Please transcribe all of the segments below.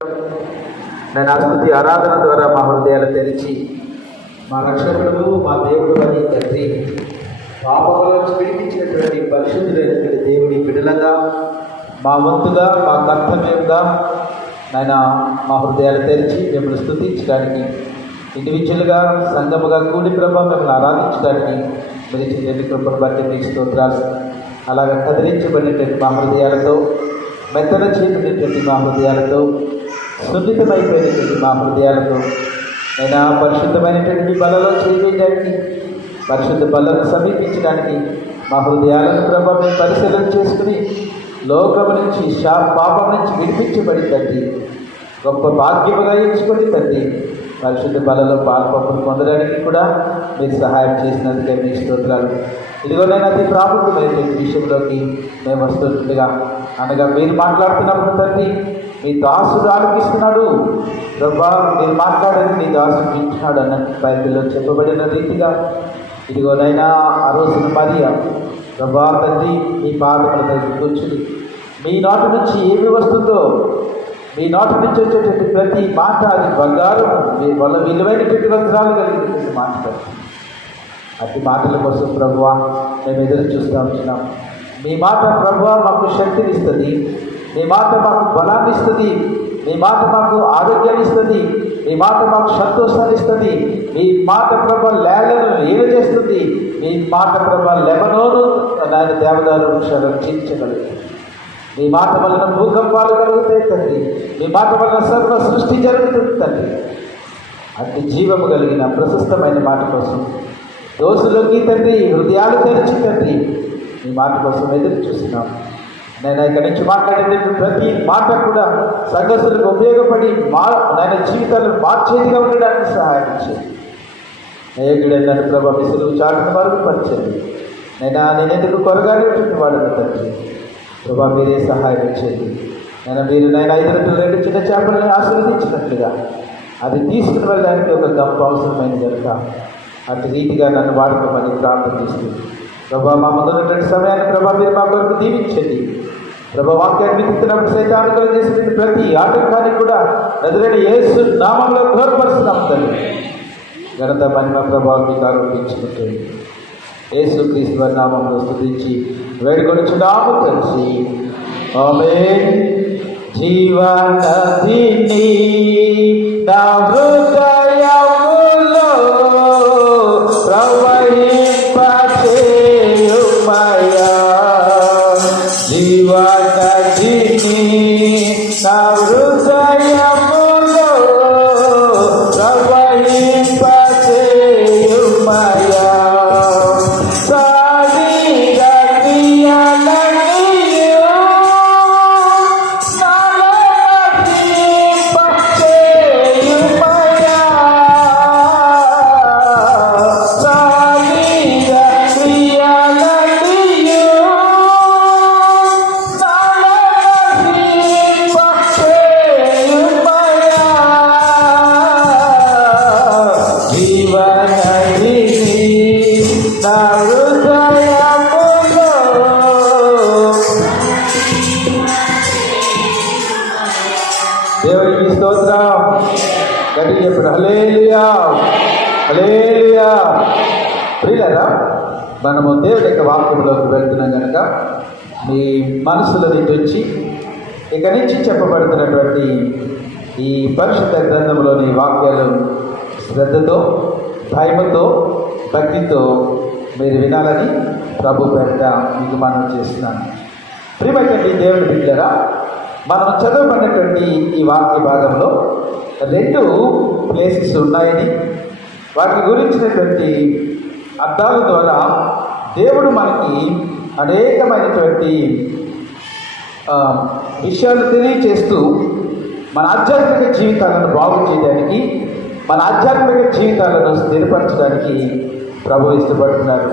నేను స్తుతి ఆరాధన ద్వారా మా హృదయాలు తెరిచి మా రక్షకుడు మా దేవుడు అని తండ్రి పాపములను విడిపించినటువంటి పరిశుద్ధులైనటువంటి దేవుని బిడ్డలుగా మా వంతుగా మా కర్తవ్యంగా నాయన మా హృదయాలు తెరిచి మిమ్మల్ని స్తుతించడానికి ఇండివిజువల్గా సంఘముగా కూడి ప్రభావం మిమ్మల్ని ఆరాధించడానికి మీరు ఇచ్చిన కృపను బట్టి మీకు స్తోత్రాలు. అలాగే కదిలించబడినటువంటి మా హృదయాలతో మెత్తన చేతున్నటువంటి మా హృదయాలతో సున్నితమైపోయినటువంటి మా హృదయాలతో నేను పరిశుద్ధమైనటువంటి బలలో చేయడానికి పరిశుద్ధ బలను సమీపించడానికి మా హృదయాలను ప్రభావం పరిశీలన చేసుకుని లోకము నుంచి పాపం నుంచి విడిపించబడి తండ్రి గొప్ప భాగ్యముగా ఎంచుకొని తండ్రి పరిశుద్ధ బలలో పాల్పొప్పులు పొందడానికి కూడా మీరు సహాయం చేసినందుకే మీ స్తోత్రాలు. ఇదిగో నేను అతి ప్రాముఖ్యమైనటువంటి విషయంలోకి మేము వస్తుండగా అనగా మీరు మాట్లాడుతున్నప్పుడు తండ్రి మీ దాసుడు ఆలకిస్తున్నాడు ప్రభా, మీరు మాట్లాడని మీ దాసుడు వింటున్నాడు అన్న బైబిల్లో చెప్పబడిన రీతిగా ఇదిగోనైనా ఆ రోజున మరియా ప్రభా తండ్రి మీ పాదముల దగ్గర కూర్చుని మీ నోటి నుంచి ఏమి వస్తుందో మీ నోటి నుంచి వచ్చేటువంటి ప్రతి మాట అది బంగారం మీ వల్ల విలువైనటువంటి వస్త్రాలు కలిగినటువంటి మాట. అతి మాటల కోసం ప్రభువా మేము ఎదురు చూస్తూ ఉంటున్నాం. మీ మాట ప్రభువా మాకు శక్తిని ఇస్తుంది, మీ మాట మాకు బలాన్ని ఇస్తుంది, మీ మాట మాకు ఆరోగ్యాన్ని ఇస్తుంది, మీ మాట మాకు సంతోషాన్ని ఇస్తుంది, మీ మాట ప్రభ లేలను ఏలు చేస్తుంది, మీ మాట ప్రభ లెబనోను దాని దేవదారు వృక్షాలను రక్షించగలదు. మీ మాట వలన భూకంపాలు కలుగుతాయి తండ్రి, మీ మాట వలన సర్వ సృష్టి జరుగుతుంది తండ్రి. అతి జీవము కలిగిన ప్రశస్తమైన మాట కోసం దోసులోకి తండ్రి హృదయాలు తెరిచి తండ్రి మీ మాట కోసం ఎదురు చూస్తున్నాం. నేను ఇక్కడి నుంచి మాట్లాడేటువంటి ప్రతి మాట కూడా సంఘస్థులకు ఉపయోగపడి నాయన జీవితాలను మార్చేదిగా ఉండడానికి సహాయం చేయండి. నయకుడైన ప్రభా విసులు చాటును మరుగుపరచండి. నేను ఎందుకు కొరగానేటువంటి వాడను తండ్రి ప్రభా మీరే సహాయం చేయండి. మీరు 5 చిన్న చేపలను ఆశీర్వదించినట్లుగా అది తీసుకుని వెళ్ళడానికి ఒక గంప అవసరమైన కనుక అటు రీతిగా నన్ను వాడుకోమని ప్రార్థన చేస్తుంది. ప్రభా మా ముందున్నటువంటి సమయాన్ని ప్రభా మీరు మా కొరకు దీవించండి. ప్రభా వాక్యాన్ని విత్తున్నప్పుడు సైతానుకలు చేసిన ప్రతి ఆటంకానికి కూడా ఎదురైన యేసు నామంలో ఘోరపరుస్తున్నాం తండ్రి. ఘనత మహిమ ప్రభావం మీకు ఆరోపించుకుంటుంది. యేసు క్రీస్తు నామంలో స్తుతించి వేడుకొనుచున్నాము తండ్రి. ఆమేన్. జీవనదిని నా హృదయములో ప్రవహింపచేయుమయా, జీవనదిని నా హృదయములో ప్రవహింపచేయుమయా, దేవునికి స్తోత్రం. గట్టిగా చెప్పండి హల్లెలూయా, హల్లెలూయా. ప్రియులారా, మనము దేవుడి యొక్క వాక్యంలోకి వెళ్తున్నాం కనుక మీ మనసులో నుంచి వచ్చి ఇక నుంచి చెప్పబడుతున్నటువంటి ఈ పరిశుద్ధ గ్రంథంలోని వాక్యాలు శ్రద్ధతో, భయముతో, భక్తితో మీరు వినాలని ప్రభు పేరిట మీకు మనం చేస్తున్నాను. ప్రియమైనటువంటి దేవుడి బిడ్డలారా, మనం చదవబడినటువంటి ఈ వాక్య భాగంలో 2 ప్లేసెస్ ఉన్నాయని, వాటి గురించినటువంటి అర్థాల ద్వారా దేవుడు మనకి అనేకమైనటువంటి విషయాలు తెలియచేస్తూ మన ఆధ్యాత్మిక జీవితాలను బాగు చేయడానికి, మన ఆధ్యాత్మిక జీవితాలను స్థిరపరచడానికి ప్రభు ఇష్టపడుతున్నారు.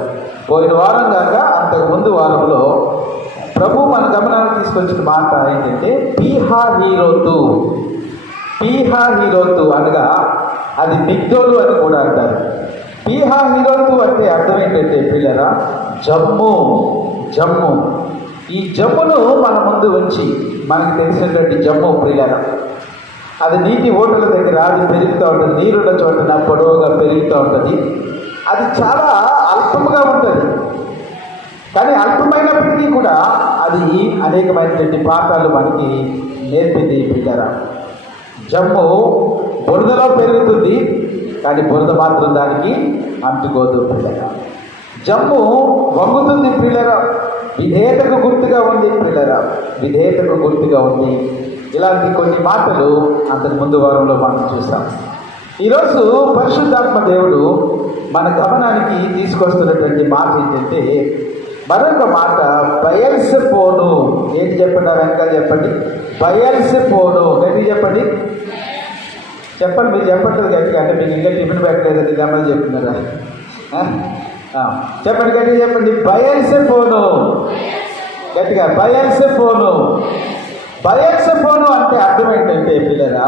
పోయిన వారం కాక అంతకుముందు వారంలో ప్రభు మన గమనానికి తీసుకొచ్చిన మాట ఏంటంటే పీహా హీరోతు అనగా అది మిగ్దోలు అని కూడా అంటారు. పీహా హీరోతు అంటే అర్థం ఏంటంటే పిల్లరా జమ్ము. ఈ జమ్మును మన ముందు ఉంచి మనకు తెలిసినటువంటి జమ్ము ప్రియులారా అది నీటి ఓటల దగ్గర అది పెరుగుతూ ఉంటుంది, నీరున్న చోటన పొడవుగా పెరుగుతూ ఉంటుంది. అది చాలా అల్పముగా ఉంటుంది, కానీ అల్పమైనప్పటికీ కూడా అది అనేకమైనటువంటి పాఠాలు మనకి నేర్పింది పిల్లరా. జమ్ము బురదలో పెరుగుతుంది, కానీ బురద మాత్రం దానికి అంటుకోదు పిల్లరా. జమ్ము వంగుతుంది పిల్లరా, విధేయతకు గుర్తుగా ఉంది పిల్లరా, విధేయతకు గుర్తుగా ఉంది. ఇలాంటి కొన్ని మాటలు అంతకు ముందు వారంలో మనం చూస్తాం. ఈరోజు పరిశుద్ధాత్మ దేవుడు మన గమనానికి తీసుకొస్తున్నటువంటి మాట ఏంటంటే, మరొక మాట బయల్సెపోను. ఏంటి చెప్పండి, వెనక చెప్పండి. బయల్సెపోను, గట్టి చెప్పండి. చెప్పండి, మీరు చెప్పట్లేదు గట్టిగా, అంటే మీకు ఇంకా టిఫిన్ పెట్టలేదండి, గమని చెప్తున్నారా? చెప్పండి, గట్టిగా చెప్పండి. బయల్సెపోను, గట్టిగా బయల్సెపోను. బయల్సెపోను అంటే అర్థం ఏంటంటే పిల్లరా,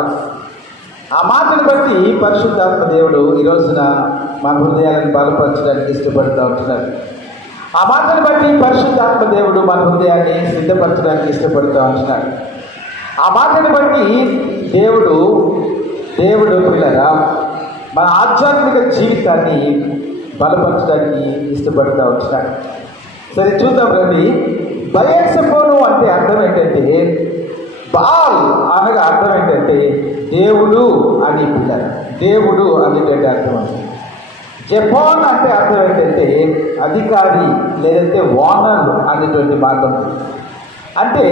ఆ మాటను బట్టి పరిశుద్ధాత్మ దేవుడు ఈ రోజున మన హృదయాలను బలపరచడానికి ఇష్టపడుతూ ఉంటున్నారు. ఆ మాటను బట్టి పరిశుద్ధాత్మ దేవుడు మన హృదయాన్ని సిద్ధపరచడానికి ఇష్టపడుతూ ఉంటున్నాడు. ఆ మాటను బట్టి దేవుడు పిల్లరా మన ఆధ్యాత్మిక జీవితాన్ని బలపరచడానికి ఇష్టపడుతూ ఉంటున్నాడు. సరే చూద్దాం రండి. బయల్సెపోను అంటే అర్థం ఏంటంటే, బాల్ అనగా అర్థం ఏంటంటే దేవుడు అని పిల్లలు, దేవుడు అనేటువంటి అర్థం ఉంది. జపాన్ అంటే అర్థం ఏంటంటే అధికారి లేదంటే ఓనర్ అనేటువంటి మార్గం. అంటే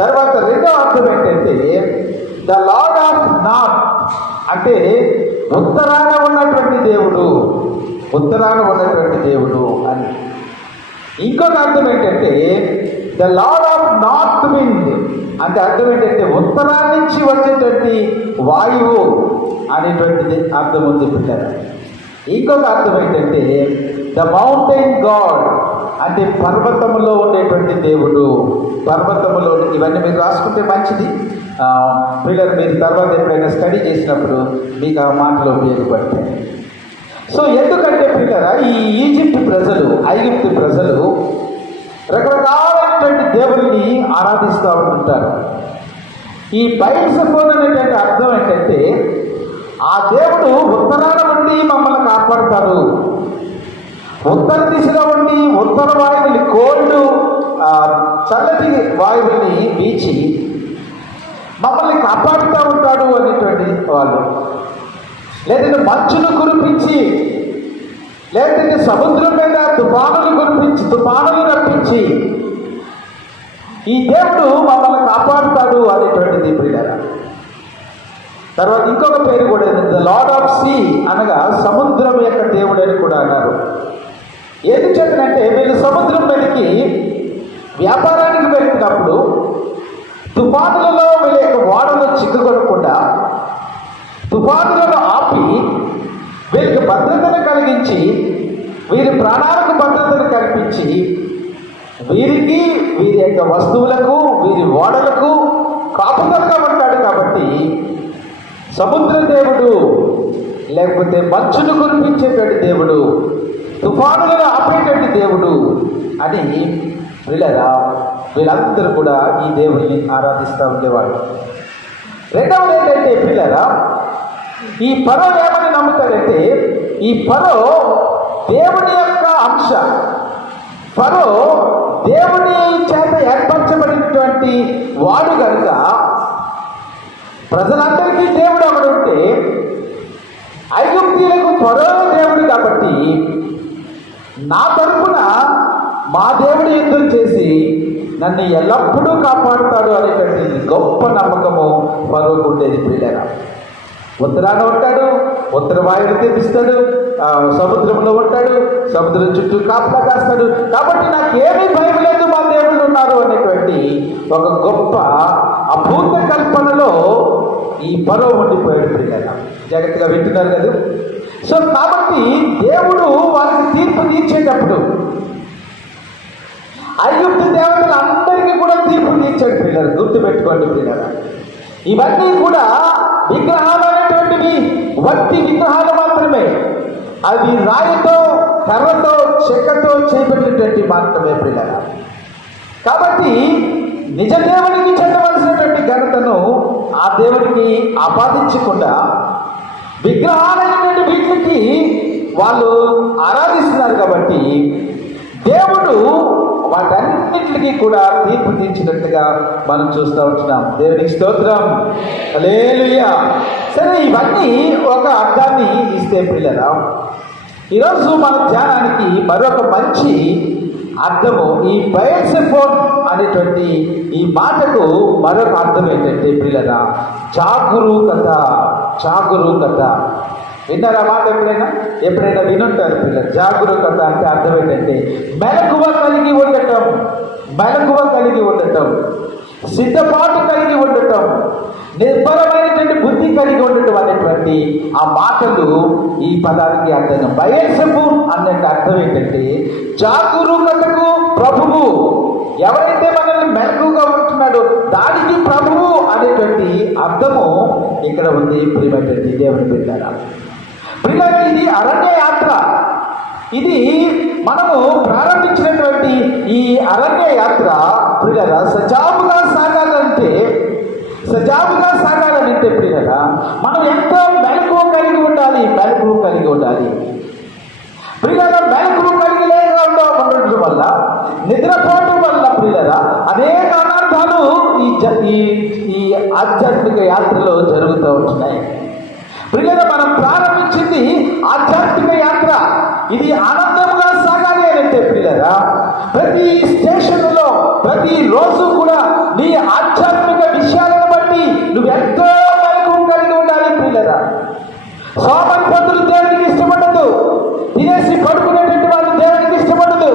తర్వాత రెండవ అర్థం ఏంటంటే ద లార్డ్ ఆఫ్ నార్త్, అంటే ఉత్తరాన ఉన్నటువంటి దేవుడు, ఉత్తరాన ఉన్నటువంటి దేవుడు అని. ఇంకొక అర్థం ఏంటంటే the lord of north wind, అంటే అర్థం ఏంటంటే ఉత్తరాన్ని నుంచి వచ్చేటువంటి వాయువు అనేటువంటిది అర్థం ఉంది పిల్లలు. ఇంకొక అర్థం ఏంటంటే ద మౌంటైన్ గాడ్, అంటే పర్వతములో ఉండేటువంటి దేవుడు. పర్వతములో ఇవన్నీ మీరు రాసుకుంటే మంచిది పిల్లలు, మీరు తర్వాత ఎప్పుడైనా స్టడీ చేసినప్పుడు మీకు ఆ మాటలు ఉపయోగపడతాయి. సో ఎందుకంటే పిల్లరా, ఈ ఈజిప్ట్ ప్రజలు, ఐగుప్తు ప్రజలు రకరకాలైనటువంటి దేవుడిని ఆరాధిస్తూ ఉంటుంటారు. ఈ బయల్సెపోను అనేటువంటి అర్థం ఏంటంటే ఆ దేవుడు ఉత్తరాన ఉండి మమ్మల్ని కాపాడుతారు, ఉత్తర దిశలో ఉండి ఉత్తర వాయువుని కోల్డ్ చల్లటి వాయువుని వీచి మమ్మల్ని కాపాడుతూ ఉంటాడు అనేటువంటి వాళ్ళు. లేదంటే మంచును కురిపించి, లేదంటే సముద్రం మీద తుఫానులు కురిపించి, తుఫానులు రప్పించి ఈ దేవుడు మమ్మల్ని కాపాడుతాడు అనేటువంటిది పిల్లరా. తర్వాత ఇంకొక పేరు కూడా ద లార్డ్ ఆఫ్ సీ, అనగా సముద్రం యొక్క దేవుడు అని కూడా అన్నారు. ఏది చెప్పినంటే వీళ్ళు సముద్రం మీదకి వ్యాపారానికి వెళ్తున్నప్పుడు తుఫానులలో వీళ్ళ యొక్క ఓడలు చిక్కుకొనకుండా తుఫానులను ఆపి వీరికి భద్రతను కలిగించి, వీరి ప్రాణాలకు భద్రతను కల్పించి, వీరికి, వీరి యొక్క వస్తువులకు, వీరి ఓడలకు కాపుదలగా ఉంటాడు. కాబట్టి సముద్ర దేవుడు, లేకపోతే మంచును కురిపించేటువంటి దేవుడు, తుఫానులను ఆపేటువంటి దేవుడు అని వీళ్ళందరూ కూడా ఈ దేవుడిని ఆరాధిస్తూ ఉండేవాడు. రెండవది ఏంటంటే పిల్లరా, ఈ ఫరో ఏమని నమ్ముతాడంటే, ఈ ఫరో దేవుని యొక్క అంశ, ఫరో దేవుని చేత ఏర్పరచబడినటువంటి వాడు కనుక ప్రజలందరికీ దేవుడు ఒకడు ఉంటే ఐగుప్తీయులకు ఫరో దేవుడు కాబట్టి నా తరపున మా దేవుడు యుద్ధం చేసి నన్ను ఎల్లప్పుడూ కాపాడుతాడు అనేటువంటి గొప్ప నమ్మకము ఫరోకు ఉండేది పిల్లరా. ఉత్తరాన ఉంటాడు, ఉత్తర వాయువు తెప్పిస్తాడు, సముద్రంలో ఉంటాడు, సముద్రం చుట్టూ కాపలా కాస్తాడు, కాబట్టి నాకేమీ భయం లేదు, మా దేవుళ్ళు ఉన్నారు అనేటువంటి ఒక గొప్ప అభూత కల్పనలో ఈ ఫరో ఉండిపోయాడు పిల్లల. జాగ్రత్తగా వింటున్నారు కదా. సో కాబట్టి దేవుడు వాళ్ళకి తీర్పు తీర్చేటప్పుడు ఐగుప్తు దేవతలందరికీ కూడా తీర్పు తీర్చాడు పిల్లలు. గుర్తుపెట్టుకోండి పిల్లల, ఇవన్నీ కూడా విగ్రహాలు అనేటువంటివి వట్టి విగ్రహాలు మాత్రమే. అవి రాయితో, కర్రతో, చెక్కతో చేయబడినటువంటి మాత్రమే పిల్లల. కాబట్టి నిజ దేవుడికి చెందవలసినటువంటి ఘనతను ఆ దేవుడికి ఆపాదించకుండా విగ్రహాలైనటువంటి వీటికి వాళ్ళు ఆరాధిస్తున్నారు కాబట్టి దేవుడు వాటన్నిటికీ కూడా తీర్పు తీర్చినట్టుగా మనం చూస్తూ ఉంటున్నాం. దేవునికి స్తోత్రం, హల్లెలూయా. సరే, ఇవన్నీ ఒక అర్థాన్ని ఇస్తే పిల్లరా, ఈరోజు మన ధ్యానానికి మరొక మంచి అర్థము, ఈ బయల్సెబూల్ అనేటువంటి ఈ మాటకు మరొక అర్థం ఏంటంటే పిల్లరా, జాగరూకత. జాగరూకత విన్నారా మాట? ఎప్పుడైనా వినుంటారు పిల్లలు. జాగరూకత అంటే అర్థం ఏంటంటే మెలకువ కలిగి ఉండటం, మెలకువ కలిగి ఉండటం, సిద్ధపాటు కలిగి ఉండటం, నిర్భరమైనటువంటి బుద్ధి కలిగి ఉండటం అనేటువంటి ఆ మాటలు ఈ పదానికి అర్థం. బయల్సెబూల్ అన్నట్టు అర్థం ఏంటంటే జాగరూకతకు ప్రభువు. ఎవరైతే మనల్ని మెలకుగా ఉంటున్నాడో దానికి ప్రభువు అనేటువంటి అర్థము ఇక్కడ ఉంది. ప్రియమైనటువంటి దేవుని బిడ్డలారా, పిల్లలు, ఇది అరణ్య యాత్ర. ఇది మనము ప్రారంభించినటువంటి ఈ అరణ్య యాత్ర పిల్లల సజావుగా సాగాలంటే పిల్లల మనం ఎంతో మెలకువ కలిగి ఉండాలి. మెలకువ కలిగి ఉండాలి పిల్లల. మెలకువ కలిగి లేక ఉండటం వల్ల, నిద్రపోవడం వల్ల పిల్లల అనేక అనర్థాలు ఈ ఆధ్యాత్మిక యాత్రలో జరుగుతూ ఉంటున్నాయి. పిల్లల, మనం ప్రారంభించింది ఆధ్యాత్మిక యాత్ర. ఇది ఆనందంగా సాగాలి అంటే పిల్లరా, ప్రతి స్టేషన్లో ప్రతి రోజు కూడా నీ ఆధ్యాత్మిక విషయాలను బట్టి నువ్వెంతో మెలకువ కలిగి ఉండాలి పిల్లరా. సోమరిపోతులు దేవునికి ఇష్టపడదు. తినేసి పడుకునేటువంటి వాళ్ళు దేవునికి ఇష్టపడదు.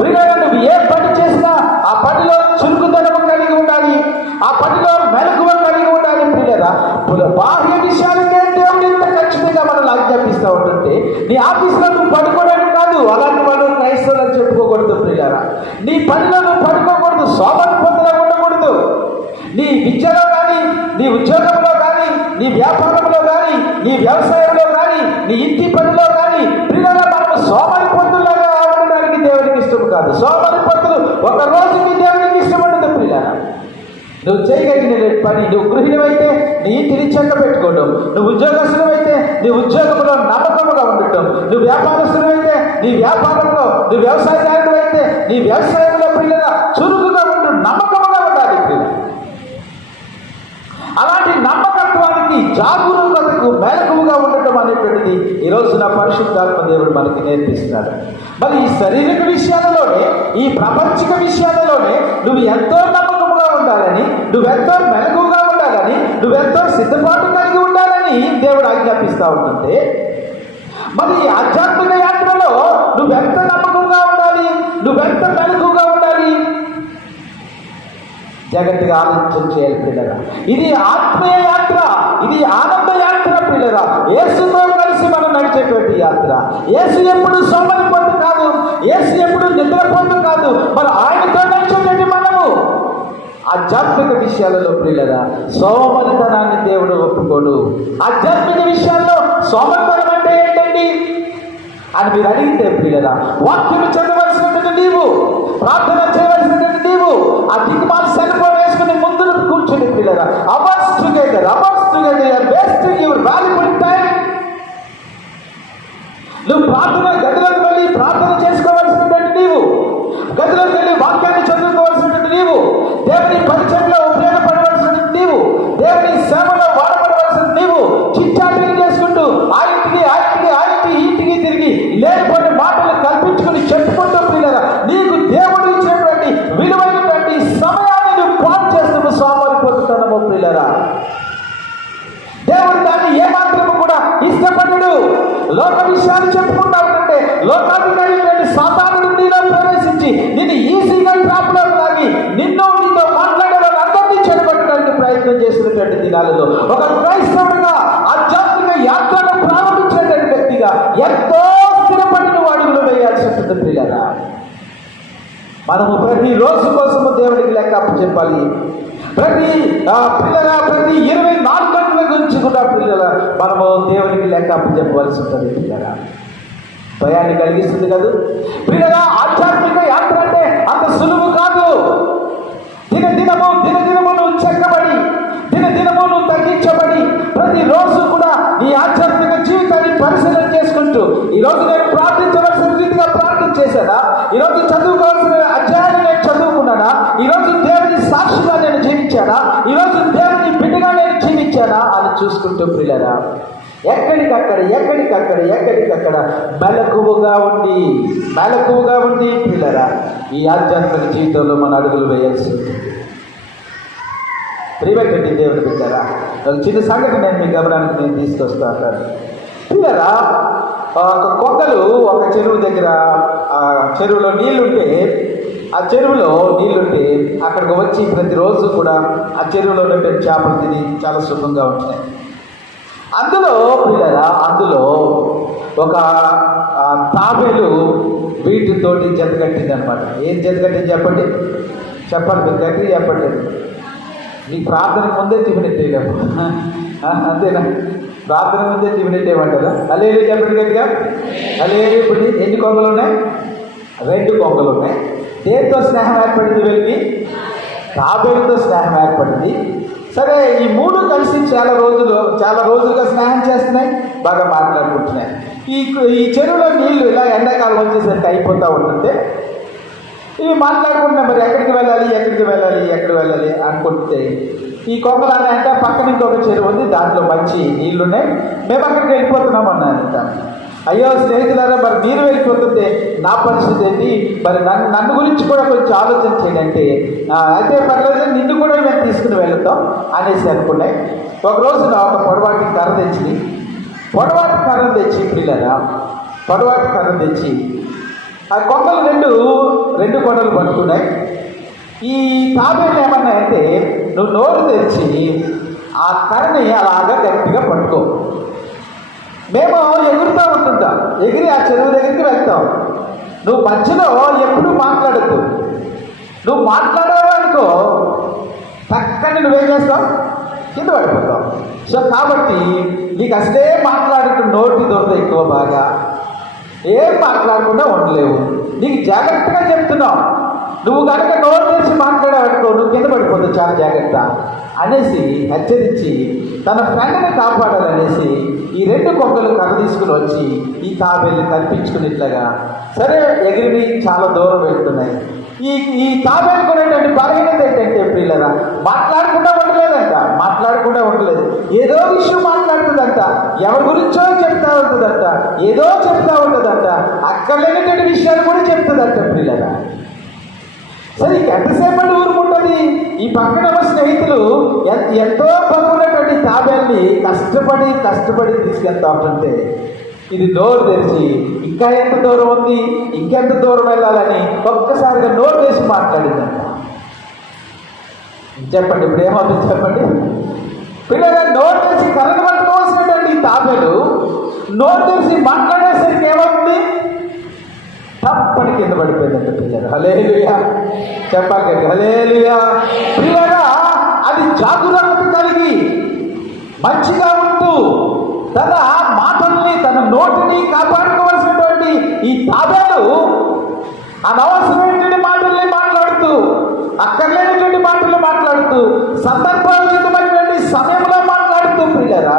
పిల్లరా, నువ్వు ఏ పని చేసినా ఆ పనిలో చురుకుదనం కలిగి ఉండాలి, ఆ పనిలో మెలకువ కలిగి ఉండాలి పిల్లరా. బాహ్య విషయాలకే దేవుడు ఇంత ఖచ్చితంగా మనల్ని ఆజ్ఞాపిస్తూ ఉంటుంటే నీ ఆఫీస్లో నువ్వు పడుకోవడానికి కాదు, అలాంటి వాళ్ళు క్రైస్తవులు చెప్పుకోకూడదు పిల్లరా. నీ పనిలో నువ్వు పడుకోకూడదు, సోమరిపోతులా ఉండకూడదు. నీ విద్యలో కానీ, నీ ఉద్యోగంలో కానీ, నీ వ్యాపారంలో కానీ, నీ వ్యవసాయంలో కానీ, నీ ఇంటి పనిలో కానీ పిల్లల మనం సోమరిపోతులాగా ఉండడానికి దేవుడికి ఇష్టం కాదు. సోమరిపోతులు ఒక రోజుకి దేవుడికి ఇష్టపడదు పిల్లల. నువ్వు చేయగలిగిన పని, నువ్వు గృహిణివైతే నీ ఇంటిని చెక్క పెట్టుకోవడం, నువ్వు ఉద్యోగస్తులైతే నీ ఉద్యోగంలో నమ్మకముగా ఉండటం, నువ్వు వ్యాపారస్తులైతే నీ వ్యాపారంలో, నువ్వు వ్యవసాయదారుడు అయితే నీ వ్యవసాయంలో పిల్లల చురుకుగా ఉండు, నమ్మకముగా ఉండాలి. అలాంటి నమ్మకత్వానికి, జాగరూకతకు, మెలకువగా ఉండటం అనేటువంటిది ఈ రోజున పరిశుద్ధాత్మ దేవుడు మనకి నేర్పిస్తున్నాడు. మరి ఈ శారీరక విషయాలలోనే, ఈ ప్రాపంచిక విషయాలలోనే నువ్వు ఎంతో నమ్మకముగా ఉండాలని, నువ్వెంతో మెలకువగా ఉండాలని, నువ్వెంతో సిద్ధపాటు కలిగి ఉండాలని దేవుడు ఆజ్ఞాపిస్తూ ఉంటుంటే, మరి ఈ ఆధ్యాత్మిక యాత్రలో నువ్వెంత నమ్మకంగా ఉండాలి, నువ్వెంత మెలకువగా ఉండాలి? జాగ్రత్తగా ఆలోచన చేయాలి పిల్లరా. ఇది ఆత్మీయ యాత్ర, ఇది ఆనంద యాత్ర పిల్లరా. యేసుతో కలిసి మనం నడిచేటువంటి యాత్ర. యేసు ఎప్పుడు సోమరిపోతు కాదు, యేసు ఎప్పుడు నిద్రపోతు కాదు. మరి ఆయనతో నడిచేటువంటి మనము ఆధ్యాత్మిక విషయాలలో పిల్లరా సోమరితనాన్ని దేవుడు ఒప్పుకోడు. ఆధ్యాత్మిక విషయాల్లో సోమరితనం అంటే ఏంటండి అని మీరు అడిగితే పిల్లరా, వాక్యం చదవలసినటువంటి నీవు, ప్రార్థన చేయవలసినటువంటి నీవు ఆ దిక్కుమాల సెల్ ఫోన్ వేసుకుని ముందు కూర్చుని పిల్లరా hours together wasting your valuable time. నువ్వు ప్రార్థన గదిలోకి వెళ్ళి ప్రార్థన చేసుకోవాల్సినటువంటి నీవు, గదిలోకి వెళ్ళి వాక్యాన్ని చదువుకోవాల్సినటువంటి నీవు, దేవుని పరిచయంలో ఉపయోగపడవలసినటువంటి నీవు, దేవుని సేవలో వాడబడవలసిన నీవు చిట్చాటింగ్ చేసుకుంటూ ఆ ఇంటికి తిరిగి లేనిపోయిన మాటలు కల్పించుకుని చెప్పుకుంటూ పిల్లరా నీకు దేవుడు ఇచ్చినటువంటి విలువైనటువంటి సమయాన్ని నువ్వు పాటు చేస్తూ సోమరిపోతున్నాము పిల్లరా. దేవుడు దాన్ని ఏమాత్రము కూడా ఇష్టపడడు. లోక విషయాలు చెప్పుకుంటా ఉంటుంటే లోకాధికారి సాతానుడు నీలో ప్రవేశించి నిన్ను ఈజీగా ట్రాప్లో లాగి నిన్ను నీతో మాట్లాడే వాళ్ళందరినీ చెడగొట్టడానికి ప్రయత్నం చేసినటువంటి దినాలలో ఒక క్రైస్తవుడిగా ఆధ్యాత్మిక యాత్రను ప్రారంభించేటువంటి వ్యక్తిగా ఎంతో స్థిరపడిన అడుగులు వేయాల్సి ఉంటుంది పిల్లరా. మనము ప్రతి రోజు కోసము దేవుడికి లెక్క చెప్పాలి. ప్రతి 24 గంటల గురించి కూడా పిల్లల మనము దేవునికి లెక్క చెప్పవలసి ఉంటుంది పిల్లరా. భయాన్ని కలిగిస్తుంది కదా పిల్లరా. ఆధ్యాత్మిక యాత్ర అంటే అంత సులువు కాదు. దినదినము నువ్వు చెక్కబడి, దినదినము నువ్వు వచ్చానా అని చూసుకుంటూ ప్రియులారా ఎక్కడికక్కడ మెలకువగా ఉండి ప్రియులారా ఈ ఆధ్యాత్మిక జీవితంలో మన అడుగులు వేయాల్సి ఉంటుంది. ప్రియమైనటువంటి దేవుని బిడ్డలారా, ఒక చిన్న సంగతి నేను మీ గమనానికి నేను తీసుకొస్తా ఉంటాను. పిల్లరా, ఒక కొంగలు ఒక చెరువు దగ్గర, చెరువులో నీళ్లుంటే అక్కడికి వచ్చి ప్రతిరోజు కూడా ఆ చెరువులో ఉండే చేపలు తిని చాలా సుఖంగా ఉంటున్నాయి. అందులో ఒక తాబేలు వీటితోటి జతకట్టింది అనమాట. ఏం జతకట్టింది చెప్పండి మీరు గట్టిగా చెప్పండి. నీ ప్రార్థనకు ముందే తిమినెట్టేయడం అంతేనా? ప్రార్థన ముందే తిమినెట్టేయమంటారా? అలేలు చెప్పండి గట్టిగా. అలేలు. ఇప్పుడు ఎన్ని కొంగలు ఉన్నాయి? 2 కొంగలు ఉన్నాయి. దేనితో స్నేహం ఏర్పడింది? వీళ్ళకి తాబేలుతో స్నేహం ఏర్పడింది. సరే, ఈ 3 కలిసి చాలా రోజులుగా స్నేహం చేస్తున్నాయి, బాగా మాట్లాడుకుంటున్నాయి. ఈ చెరువులో నీళ్లు ఇలా ఎండాకాలం వచ్చేసరికి అయిపోతూ ఉంటుంటే ఇవి మాట్లాడుకుంటున్నాయి, మరి ఎక్కడికి వెళ్ళాలి అనుకుంటే ఈ కొంగలు అంటే పక్కన ఇంకొక చెరువు ఉంది, దాంట్లో మంచి నీళ్లున్నాయి, మేము అక్కడికి వెళ్ళిపోతున్నాం అన్నారంట. అయ్యో స్నేహితులారా, మరి మీరు వెళ్ళిపోతుంటే నా పరిస్థితి ఏంటి? మరి నన్ను గురించి కూడా కొంచెం ఆలోచన చేయండి. అయితే పర్లేదు, నిన్ను కూడా మేము తీసుకుని వెళ్తాం అనేసి అనుకున్నాయి. ఒకరోజు ఒక పొడవాటి కర్ర తెచ్చి పిల్లరా, పొడవాటి కర్ర తెచ్చి ఆ కొంగలు రెండు కొండలు పట్టుకున్నాయి. ఈ తాబేలు ఏమన్నాయంటే, నువ్వు నోరు తెరిచి ఆ కర్రని అలాగా గట్టిగా పట్టుకో, మేము ఎగురుతూ ఉంటుంటాం, ఎగిరి ఆ చెరువు దగ్గరికి వెళ్తాం, నువ్వు మధ్యలో ఎప్పుడు మాట్లాడద్దు, నువ్వు మాట్లాడావు అనుకో పక్కన నువ్వేం చేస్తావు? కింద పడిపోతావు. సో కాబట్టి నీకు అసలే మాట్లాడుతూ నోటి దొరద ఎక్కువ, బాగా ఏం మాట్లాడకుండా ఉండలేవు. నీకు జాగ్రత్తగా చెప్తున్నావు, నువ్వు కనుక నోరు తెరిచి మాట్లాడావనుకో నువ్వు కింద పడిపోతావు, చాలా జాగ్రత్త అనేసి హెచ్చరించి తన ఫ్రెండ్ని కాపాడాలనేసి ఈ 2 కొంగలు కర్ర తీసుకుని వచ్చి ఈ తాబేల్ని కల్పించుకునేట్లుగా సరే ఎగిరి చాలా దూరం వెళ్తున్నాయి. ఈ తాబేలు కొనేటువంటి బలహీనత ఏంటంటే పిల్లరా, మాట్లాడకుండా ఉండలేదు. ఏదో విషయం మాట్లాడుతుందంట, ఎవరి గురించో చెప్తా ఉంటుందంట, ఏదో చెప్తా ఉంటుందంట, అక్కడ లేనటువంటి విషయాలు కూడా చెప్తుందంట పిల్లరా. సరే ఎంతసేపు ఊరుకుంటుంది? ఈ పక్కన స్నేహితులు ఎంతో బరువున్నటువంటి తాబేల్ని కష్టపడి తీసుకెళ్తా ఉంటుంటే ఇది నోరు తెరిచి ఇంకా ఎంత దూరం ఉంది, ఇంకెంత దూరం వెళ్ళాలని ఒక్కసారిగా నోరు తెరిచి మాట్లాడిందంట. చెప్పండి, ఇప్పుడు ఏమవుతుంది చెప్పండి? పిల్లగా నోరు తెరిచి కళ్ళను పట్టుకోవాల్సినటువంటి తాబేలు నోరు తెరిచి మాట్లాడేసరికి ఏమవుతుంది? తప్పని కింద పడిపోయిందంట పిల్లలు. హల్లెలూయా చెప్పాలి, హల్లెలూయా. పిల్లగా అది జాగ్రత్త కలిగి మంచిగా ఉంటూ తన మాటల్ని, తన నోటిని కాపాడుకోవాల్సినటువంటి ఈ తాబేలు అనవసరమైనటువంటి మాటల్ని మాట్లాడుతూ, అక్కర్లేనటువంటి మాటలు మాట్లాడుతూ, సందర్భోచితమైనటువంటి సమయంలో మాట్లాడుతూ పిల్లరా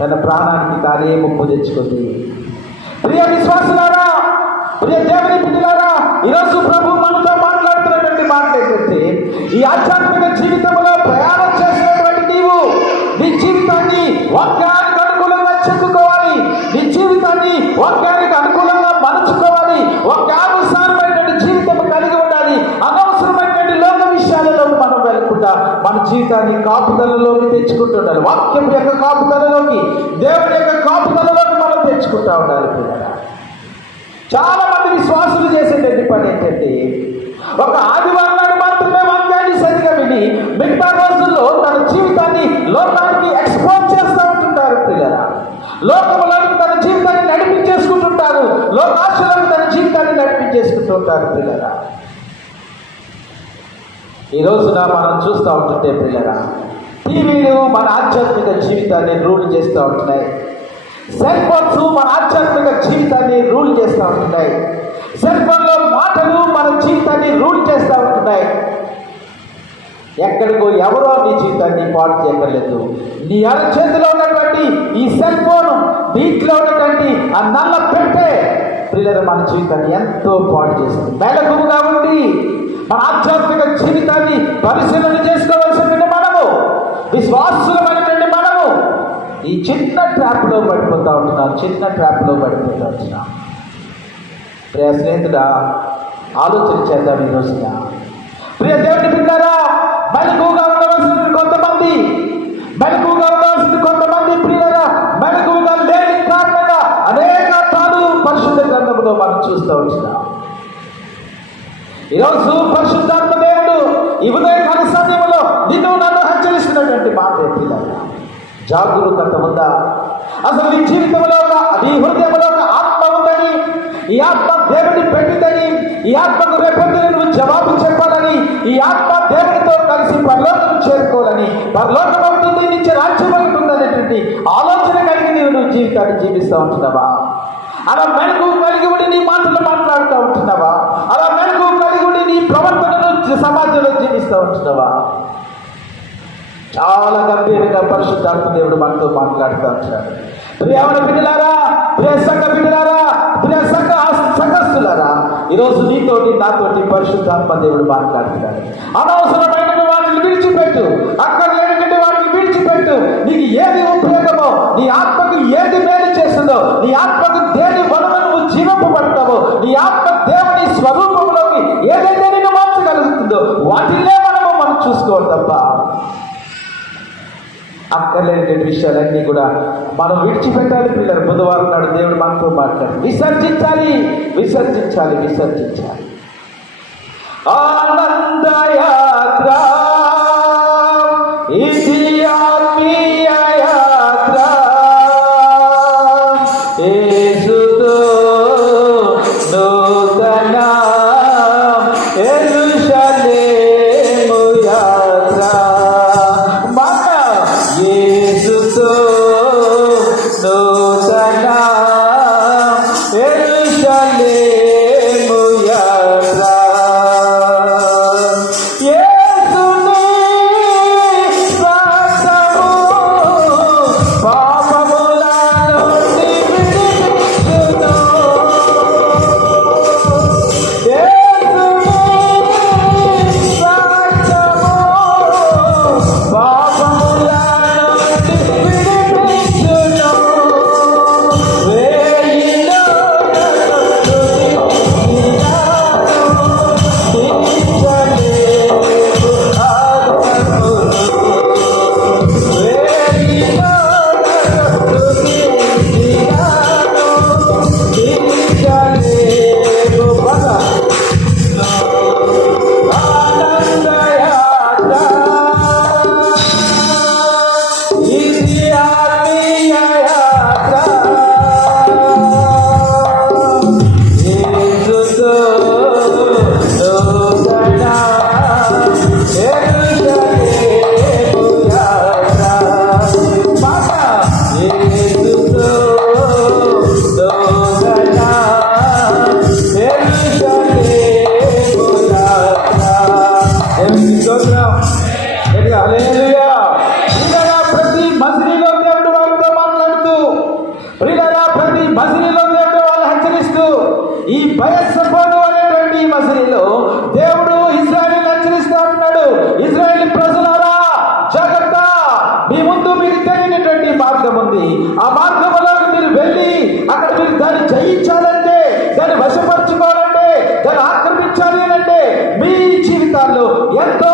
తన ప్రాణానికి తానే ముప్పు తెచ్చుకుంది. ప్రియ విశ్వాసులారా, ప్రియ దేవుని బిడ్డలారా, ఈరోజు ప్రభు మనతో మాట్లాడుతున్నటువంటి మాట ఏంటంటే, ఈ ఆధ్యాత్మిక జీవితంలో ప్రయాణం చేసినటువంటి నీవు నీ జీవితాన్ని వాక్యానికి అనుకూలంగా చెప్పుకోవాలి, నీ జీవితాన్ని వాక్యానికి అనుకూలంగా మలుచుకోవాలి, వాక్యానుసారమైనటువంటి జీవితం కలిగి ఉండాలి. అనవసరమైనటువంటి లోక విషయాలలో మనం వెళ్ళకుండా మన జీవితాన్ని కాపుదలలోకి తెచ్చుకుంటుండాలి. వాక్యం యొక్క కాపుదలలోకి, దేవుని యొక్క కాపుదలలోకి మనం తెచ్చుకుంటూ ఉండాలి. చాలా మంది విశ్వాసులు చేసేటువంటి పని ఏంటంటే, ఒక ఆదివారం నాడు మాత్రమే వాక్యాన్ని సరిగా విని మిగతా రోజుల్లో తన జీవితాన్ని లోకానికి ఎక్స్పోజ్ చేస్తూ ఉంటుంటారు పిల్లరా. లోకంలోకి తన జీవితాన్ని నడిపించేసుకుంటుంటారు, లోకాశలకు తన జీవితాన్ని నడిపించేసుకుంటూ ఉంటారు పిల్లరా. ఈ రోజున మనం చూస్తూ ఉంటుంటే పిల్లరా, టీవీలు మన ఆధ్యాత్మిక జీవితాన్ని రూల్ చేస్తూ ఉంటున్నాయి. సెల్ ఫోన్స్ మన ఆధ్యాత్మిక జీవితాన్ని రూల్ చేస్తూ ఉంటున్నాయి. సెల్ ఫోన్లో మాటలు మన జీవితాన్ని రూల్ చేస్తూ ఉంటున్నాయి. ఎక్కడికో ఎవరో నీ జీవితాన్ని పాడు చేయగలేదు. నీ అరచేతిలో ఉన్నటువంటి ఈ సెల్ ఫోన్, దీంట్లో ఉన్నటువంటి ఆ నల్ల పెట్టే పిల్లలు మన జీవితాన్ని ఎంతో పాడు చేస్తుంది. మెలకువగా ఉండి మన ఆధ్యాత్మిక జీవితాన్ని పరిశీలన చేసుకోవాల్సిన మనము, విశ్వాసులమైనటువంటి ఈ చిన్న ట్రాప్లో పడిపోతూ ఉంటున్నాం, చిన్న ట్రాప్లో పడిపోతూ ఉంటున్నాం. ప్రియ స్నేహితుడా, ఆలోచన చేద్దాం ఈ రోజున. ప్రియ దేవుని బిడ్డలారా, మెలకువగా ఉండవలసిన కొంతమంది, మెలకువగా ఉండాల్సిన కొంతమంది ప్రియులారా, మెలకువగా లేని కారణంగా అనేక పరిశుద్ధ గ్రంథంలో మనం చూస్తూ ఉంటున్నాం. ఈరోజు పరిశుద్ధాత్మ దేవుడు ఈ ఉదయకాల సమయంలో నిన్ను నన్ను హెచ్చరిస్తున్నటువంటి మాట పిల్లలు, జాగరూకత ఉందా? అసలు నీ జీవితంలో నీ హృదయంలో ఒక ఆత్మ ఉందని, ఈ ఆత్మ దేవుడిని పెట్టిందని, ఈ ఆత్మకు రేపొద్దున నువ్వు జవాబు చెప్పాలని, ఈ ఆత్మ దేవుడితో కలిసి పరలోకం చేరుకోవాలని, పరలోకం అవుతుంది, నుంచి రాజ్యం అవుతుంది అనేటువంటి ఆలోచన కలిగి నువ్వు జీవితాన్ని జీవిస్తూ ఉంటున్నావా? అలా మెలకు కలిగి ఉండి నీ మాటలు మాట్లాడుతూ ఉంటున్నావా? అలా మెలకు కలిగి ఉండి నీ ప్రవర్తనను సమాజంలో జీవిస్తూ ఉంటున్నావా? చాలా గంభీరంగా పరిశుద్ధాత్మ దేవుడు మనతో మాట్లాడుతూ ఉంటాడు. ప్రియమైన బిడ్డలారా, ప్రియ సంఘ బిడ్డలారా, ప్రియ సంఘస్థులారా, ఈరోజు నీతోటి నాతోటి పరిశుద్ధాత్మ దేవుడు మాట్లాడుతున్నాడు. అనవసరమైన వాటిని విడిచిపెట్టు, అక్కర్లేనటువంటి వాటిని విడిచిపెట్టు. నీకు ఏది ఉపయోగమో, నీ ఆత్మకు ఏది మేలు చేస్తుందో, నీ ఆత్మకు దేని వలన నువ్వు జీవింపబడతావో, నీ ఆత్మ దేవుని స్వరూపంలోకి ఏదైతే నేను మార్చగలుగుతుందో వాటినే మనం చూసుకోవాలి తప్ప అక్కర్లేనటువంటి విషయాలన్నీ కూడా మనం విడిచిపెట్టాలి. పిల్లలు బుధవారం నాడు దేవుడు మనతో మాట్లాడు, విసర్జించాలి, విసర్జించాలి, విసర్జించాలి. ఆనందయాత్ర ఇది ఆత్మీయ యాత్ర, యేసుతో నూతన యెరూషలేము యాత్ర, మన యేసుతో నూతన యెరూషలేము యాత్ర. యేసుని స్వార్థము పాపముల నుండి విడిపించును. యేసుని స్వార్థము పాపముల నుండి విడిపించును. వేయిలో ప్రతి మజిలీలో దేవుడు వాళ్ళతో మాట్లాడుతూ, ప్రతి మజిలీలో దేవుడు వాళ్ళు హెచ్చరిస్తూ, ఈ బయస్సపోను అనేటువంటి ఈ మజిలీలో దేవుడు ఇశ్రాయేలును హెచ్చరిస్తూ ఉన్నాడు. ఇశ్రాయేలు ప్రజలారా జాగ్రత్త, మీ ముందు మీకు తెలియనటువంటి మార్గం ఉంది. ఆ మార్గంలోకి మీరు వెళ్ళి అక్కడ మీరు దాన్ని జయించాలంటే, దాన్ని వశపరచుకోవాలంటే, దాన్ని ఆక్రమించాలి అంటే మీ జీవితాల్లో ఎంతో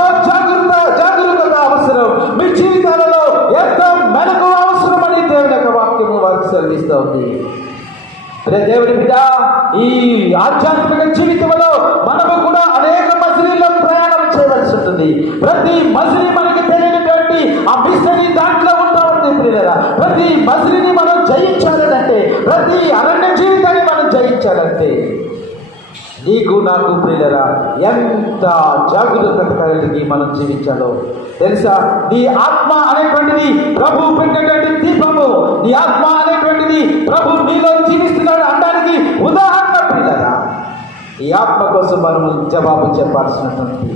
జాగరూకత అవసరం, మీ జీవితాలలో ఎంతో మెలకు అవసరం అని దేవుని యొక్క వాక్యము వారికి సెలవిస్తూ ఉంది. దేవుడి బిడ్డ, ఈ ఆధ్యాత్మిక జీవితంలో మనము కూడా అనేక మజిలీల్లో ప్రయాణం చేయవలసి ఉంటుంది. ప్రతి మజిలీ మనకి తెలియనటువంటి ఆ మిస్టరీ దాంట్లో ఉంటా ఉంది ప్రియులారా. ప్రతి మజిలీని మనం జయించాలంటే, ప్రతి అరణ్య జీవితాన్ని మనం జయించాలంటే నీకు నాకు ప్రియులారా ఎంత జాగరూకత కలిగి మనం జీవించాలో తెలుసా? నీ ఆత్మ అనేటువంటిది ప్రభు పెట్టినటువంటి దీపము. నీ ఆత్మ అనేటువంటిది ప్రభు నీలో జీవిస్తున్నాడు అనడానికి ఉదాహరణ ప్రియులారా. ఈ ఆత్మ కోసం మనం జవాబు చెప్పాల్సినటువంటి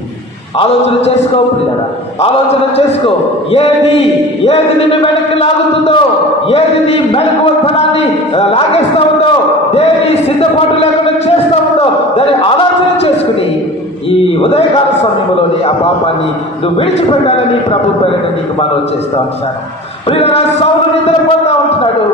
ఆలోచన చేసుకో ప్రియులారా, ఆలోచన చేసుకో. ఏది నిన్ను వెనక్కి లాగుతుందో, ఏది నీ మెలకువతనాన్ని లాగేస్తా ఉందో, దేని సిద్ధపాటు లేకుండా చేస్తా ఉందో దాన్ని ఆలోచన చేసుకుని ఈ ఉదయకాల సమయంలోని ఆ పాపాన్ని నువ్వు విడిచిపెట్టాలని ప్రభు పేరిట నీకు మనవి చేస్తూ ఉంటాను. ప్రియులారా, సౌలు నిద్రపోతా ఉంటున్నాడు.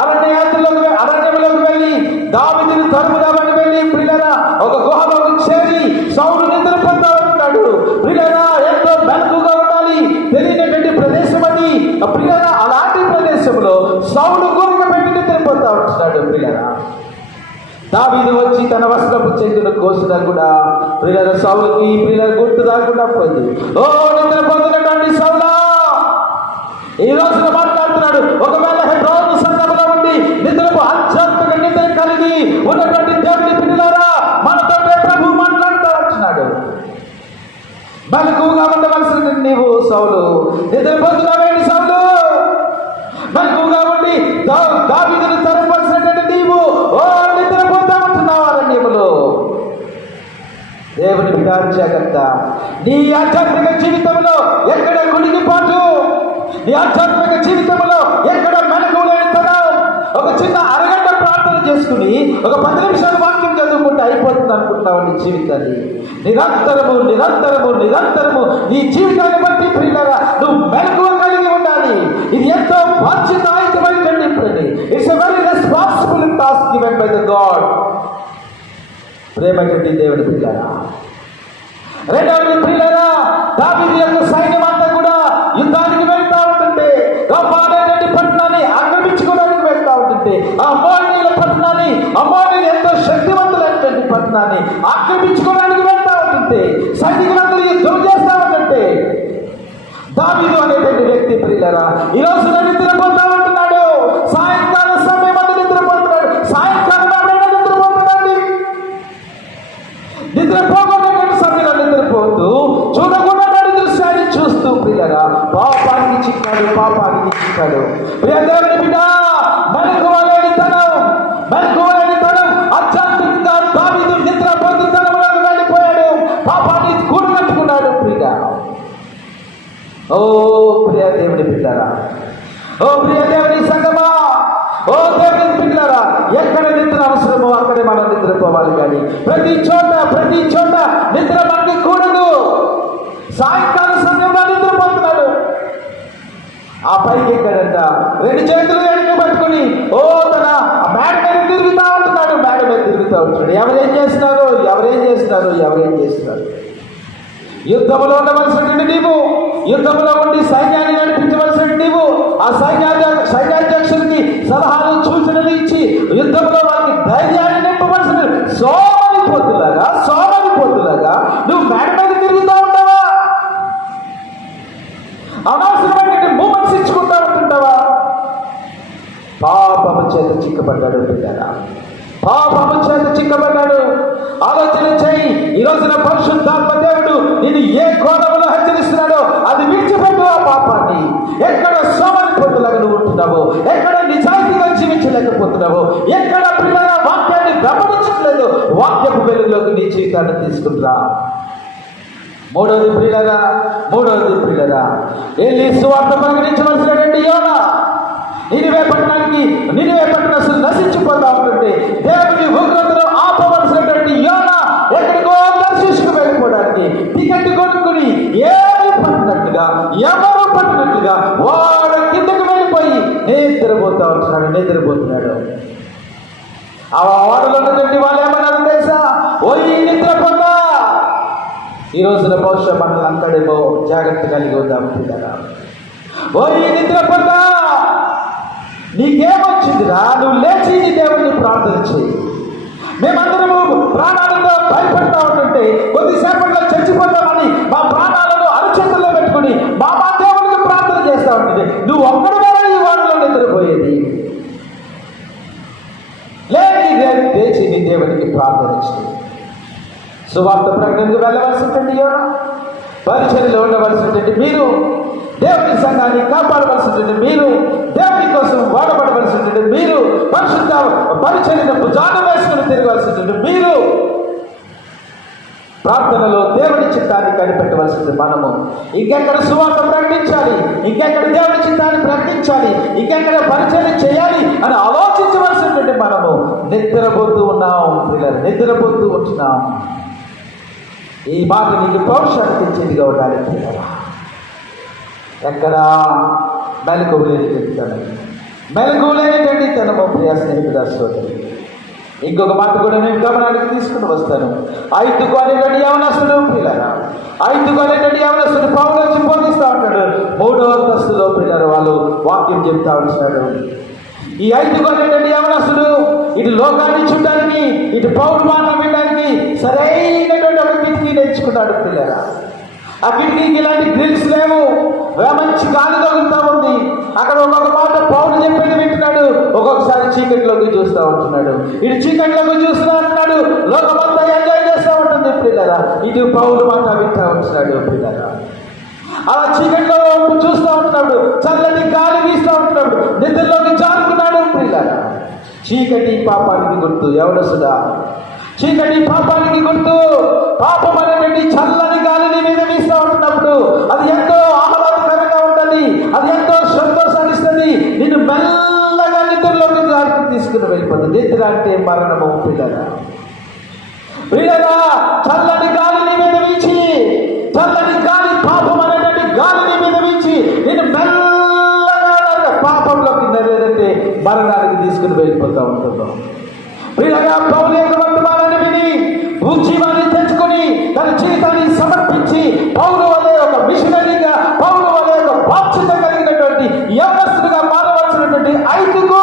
అరణ్యంలోకి వెళ్ళి దావీదుని తరుముదామని వెళ్ళి ప్రియులారా ఒక గుహలోకి చేరి సౌలు నిద్రపోతా ఉంటున్నాడు. ప్రియులారా, ఎంతో మెలకుగా ఉండాలి, తెలియనటువంటి ప్రదేశం అది. ప్రియులారా, అలాంటి ప్రదేశంలో సౌలు గురిక పెట్టి నిద్రపోతా ఉంటున్నాడు. ప్రియులారా, దావీదు వచ్చి తన వస్త్రపు చేతులు కోసినా కూడా ప్రియులారా సౌలుకి ప్రియులారా గుర్తు రాకుండా పోయింది. ఓ నిద్రపోతున్నటువంటి సౌలా, ఈ రోజున మాట్లాడుతున్నాడు. ఒకవేళ హెబ్రోను సంఘంలో ఉండి నిద్రపు ఆధ్యాత్మిక నిద్ర కలిగి ఉన్నటువంటి దేవుని పిల్లలారా, మనతో ప్రభు మాట్లాడుతూ ఉంటున్నాడు. మెలకువగా ఉండవలసిన నీవు సౌలు నిద్రపోతున్నావేంటి? సౌలు మెలకువగా ఉండి దావీదును తరపవలసినటువంటి నీవు ఓ నిద్రపోతా ఉంటున్నావు అరణ్యములో. దేవుని బిడ్డ, జాగ్రత్త. నీ ఆధ్యాత్మిక జీవితంలో ఎక్కడ కుడిగిపోటు, నీ ఆధ్యాత్మిక జీవితంలో ఎక్కడ మెలకువ లేని తనం. ఒక చిన్న అరగంట ప్రార్థన చేసుకుని ఒక 10 నిమిషాలు వాక్యం చదువుకుంటే అయిపోతుంది అనుకుంటున్నావు నీ జీవితాన్ని. నిరంతరము నిరంతరము నిరంతరము నీ జీవితాన్ని బట్టి ప్రియులారా నువ్వు మెలకువ కలిగి ఉండాలి. ఇది ఎంతో బాధ్యతాయుతమైనటువంటి పని. It's a very responsible task given by the god. ప్రేమటువంటి దేవుని పిల్లారా, రెండవది ప్రియులారా, దావీదు యొక్క సైన్యం అంతా కూడా యుద్ధానికి వెళ్తా ఉంటుంటే, అనేటువంటి పట్టణాన్ని ఆక్రమించుకోవడానికి వెళ్తా ఉంటుంటే, ఆ అమ్మోనీయుల పట్టణాన్ని, అమ్మోనీయులు ఎంతో శక్తివంతులైనటువంటి పట్టణాన్ని ఆక్రమించుకోవడానికి వెళ్తా ఉంటుంటే, సైనికులందరూ యుద్ధం చేస్తా ఉంటుంటే, దావీదు అనేటువంటి వ్యక్తి ప్రియులారా ఈ రోజు నిద్రపోతా ఉంటున్నాడు. సాయంకాల సమయం అంతా నిద్రపోతున్నాడు. సాయంకాలం నిద్రపోతున్నాడు. నిద్రపోకుండా సమయంలో నిద్రపోతూ చూడకుండా దృశ్యాన్ని చూస్తూ ప్రియులారా పాపానికి చిక్కాడు. ప్రియదేవుని బిడ్డ, మెలకువలేని తనం ఆధ్యాత్మికంగా దావీదు నిద్రపోతూ తనలోకి వెళ్ళిపోయాడు. పాపాన్ని కూడగట్టుకున్నాడు. ప్రియ ఓ ప్రియ దేవుని బిడ్డారా, ఓ ప్రియ దేవుని సంగమా, ఓ దేవుని బిడ్డారా, ఎక్కడ నిద్ర అవసరమో అక్కడే మనం నిద్రపోవాలి. కానీ ప్రతి చోట నిద్ర మనకి కూడదు. సాయంకాల సమయంలో నిద్రపోతున్నాడు. ఆ పైకి ఎక్కడంట 2 చేతులు వెనక పట్టుకుని ఓ తన మేడ మీద తిరుగుతూ ఉంటున్నాడు. ఎవరేం చేస్తున్నారు? యుద్ధంలో ఉండవలసినటువంటి నీవు, యుద్ధంలో ఉండి సైన్యాన్ని నడిపించవలసిన నీవు, ఆ సైన్యాధ్యక్షుడికి సలహాలు సూచనలు ఇచ్చి యుద్ధంలో వారికి ధైర్యాన్ని నింపవలసిన సోమరిపోతులాగా నువ్వు మేడ మీద తిరుగుతూ ఉంటావా? అనవసరమైన మూమెంట్స్ ఇచ్చుకుంటా ఉంటుంటావా? పాపము చేత చిక్కబడ్డాడు బిడ్డారా, పాపము చేత చిక్కబడ్డాడు. ఆలోచన చేయి. ఈ రోజున పరిశుద్ధాత్మ దేవుడు నేను ఏ కోణంలో హెచ్చరిస్తున్నాడో అది విడిచిపెట్టు. ఆ పాపాన్ని ఎక్కడ సోమరిపోతులాగా నువ్వు ఉంటున్నావో, ఎక్కడ నిజాయితీగా జీవించలేకపోతున్నావో, ఎక్కడ పిల్లల వాక్యాన్ని గమనించట్లేదు, వాక్యపు వెలుగులోకి నీ జీవితాన్ని తీసుకుంటా. మూడవది ప్రియులరా, వెళ్ళి సువార్త ప్రకటించవలసినటువంటి యోనా నినివే పట్టణం నశించిపోతా ఉంటుంటే దేవుని ఉగ్రతను ఆపవలసినటువంటి యోనా ఎక్కడికో దర్శించుకు వెళ్ళిపోవడానికి టికెట్ కొనుక్కుని ఎవరు పట్టినట్లుగా వాడు కిందకు వెళ్ళిపోయి నిద్రపోతున్నాడు. ఆ వాడలో ఉన్నటువంటి వాళ్ళు ఏమన్నారు తెలుసా? ఓయి నిద్రపోతా. ఈ రోజున బహుశా మనల్ని అంటాడేమో, జాగ్రత్త కలిగి ఉందాం పిల్లరా. ఓయి నిద్రపోతా, నీకేమొచ్చిందిరా? నువ్వు లేచి నీ దేవుడిని ప్రార్థన చేయి. మేమందరము ప్రాణాలతో భయపడతా ఉంటుంటే కొద్దిసేపట్లో చచ్చిపోతామని మా ప్రాణాలను అరచేతుల్లో పెట్టుకుని మా దేవుడికి ప్రార్థన చేస్తా ఉంటుంది. నువ్వు ఒక్కడి వేళ ఈ వాడిలో నిద్రపోయేది లేచి నీ దేవుడికి ప్రార్థన చేయి. సువార్త ప్రకటనకు వెళ్ళవలసినటువంటి యోనా, పరిచర్యలో ఉండవలసినటువంటి మీరు, దేవుని సంఘాన్ని కాపాడవలసినటువంటి మీరు, దేవుని కోసం వాడబడవలసినటువంటి మీరు, పరిశుద్ధ పరిచర్యను భుజాన వేసుకుని తిరగవలసినటువంటి మీరు, ప్రార్థనలో దేవుని చిత్తాన్ని కనిపెట్టవలసింది మనము. ఇంకెక్కడ సువార్త ప్రకటించాలి, ఇంకెక్కడ దేవుని చిత్తాన్ని ప్రకటించాలి, ఇంకెక్కడ పరిచర్య చేయాలి అని ఆలోచించవలసినటువంటి మనము నిద్రపోతూ ఉంటున్నాం. ఈ మాట నీకు పౌరుషాన్ని తెచ్చేదిగా ఉండాలి పిల్లరా. ఎక్కడా మెలకువ లేనిటువంటి తనం, మెలకువ లేనిటువంటి తనము ప్రియ స్నేహితుడా సోదరి. ఇంకొక మాట కూడా నేను గమనానికి తీసుకుని వస్తాను. ఐదుకు అనేటువంటి యవనస్తుడు పిల్లరా, ఐదుకు అనేటువంటి యవనస్తుడు పౌలు వచ్చి బోధిస్తూ ఉంటాడు. 3వ అంతస్తులో పిల్లలు వాళ్ళు వాక్యం చెప్తా ఉంటున్నాడు. ఈ ఐదుకు అనేటువంటి యవనస్తుడు ఇటు లోకాన్ని చూడడానికి, ఇటు పౌరు మాట వినడానికి సరైనటువంటి ఒక కిటికీ నేర్చుకున్నాడు పిల్లరా. ఆ కిటికీకి ఇలాంటి గ్రిల్స్ లేవు, మంచి గాలి తగులుతూ ఉంది. అక్కడ ఒక్కొక్క మాట పౌరు చెప్పేది వింటున్నాడు, ఒక్కొక్కసారి చీకటిలోకి చూస్తూ ఉంటున్నాడు. ఇటు చీకటిలోకి చూస్తూ ఉంటున్నాడు, లోకమంతా ఎంజాయ్ చేస్తూ ఉంటుంది పిల్లరా. ఇటు పౌరు మాట వింటూ ఉంటున్నాడు పిల్లరా. అలా చీకటిలో చూస్తూ ఉంటున్నాడు, చల్లటి గాలి వీస్తూ ఉంటున్నాడు, నిద్రలోకి జారుకున్నాడు పిల్లరా. చీకటి పాపానికి గుర్తు యవనస్తుడా, చీకటి పాపానికి గుర్తు. పాపం అనేటువంటి చల్లని గాలిని మీద వీస్తూ ఉంటున్నప్పుడు అది ఎంతో ఆహ్లాదకరంగా ఉంటుంది, అది ఎంతో సంతోషాన్ని ఇస్తుంది. నిన్ను మెల్లగా నిద్రలోకి జారికి తీసుకుని వెళ్ళిపోతుంది. నిద్ర అంటే మరణము పిల్లరా. పిల్లరా, చల్లని గాలిని మీద వీచి, చల్లని గాలి పాపం అనేటువంటి గాలిని మీద వీచి నేను మెల్లగా పాపంలోకి నెరవేరంటే మరణానికి తీసుకుని వెళ్ళిపోతూ ఉంటున్నాం. పిల్లగా పౌలు యొక్క వర్తమానాన్ని విని ఉజ్జీవాన్ని తెచ్చుకొని తన జీవితాన్ని సమర్పించి పౌలు వలె ఒక మిషనరీగా, పౌలు వలె ఒక బాధ్యత కలిగినటువంటి యవనస్తుడిగా మారవలసినటువంటి ఐదుకు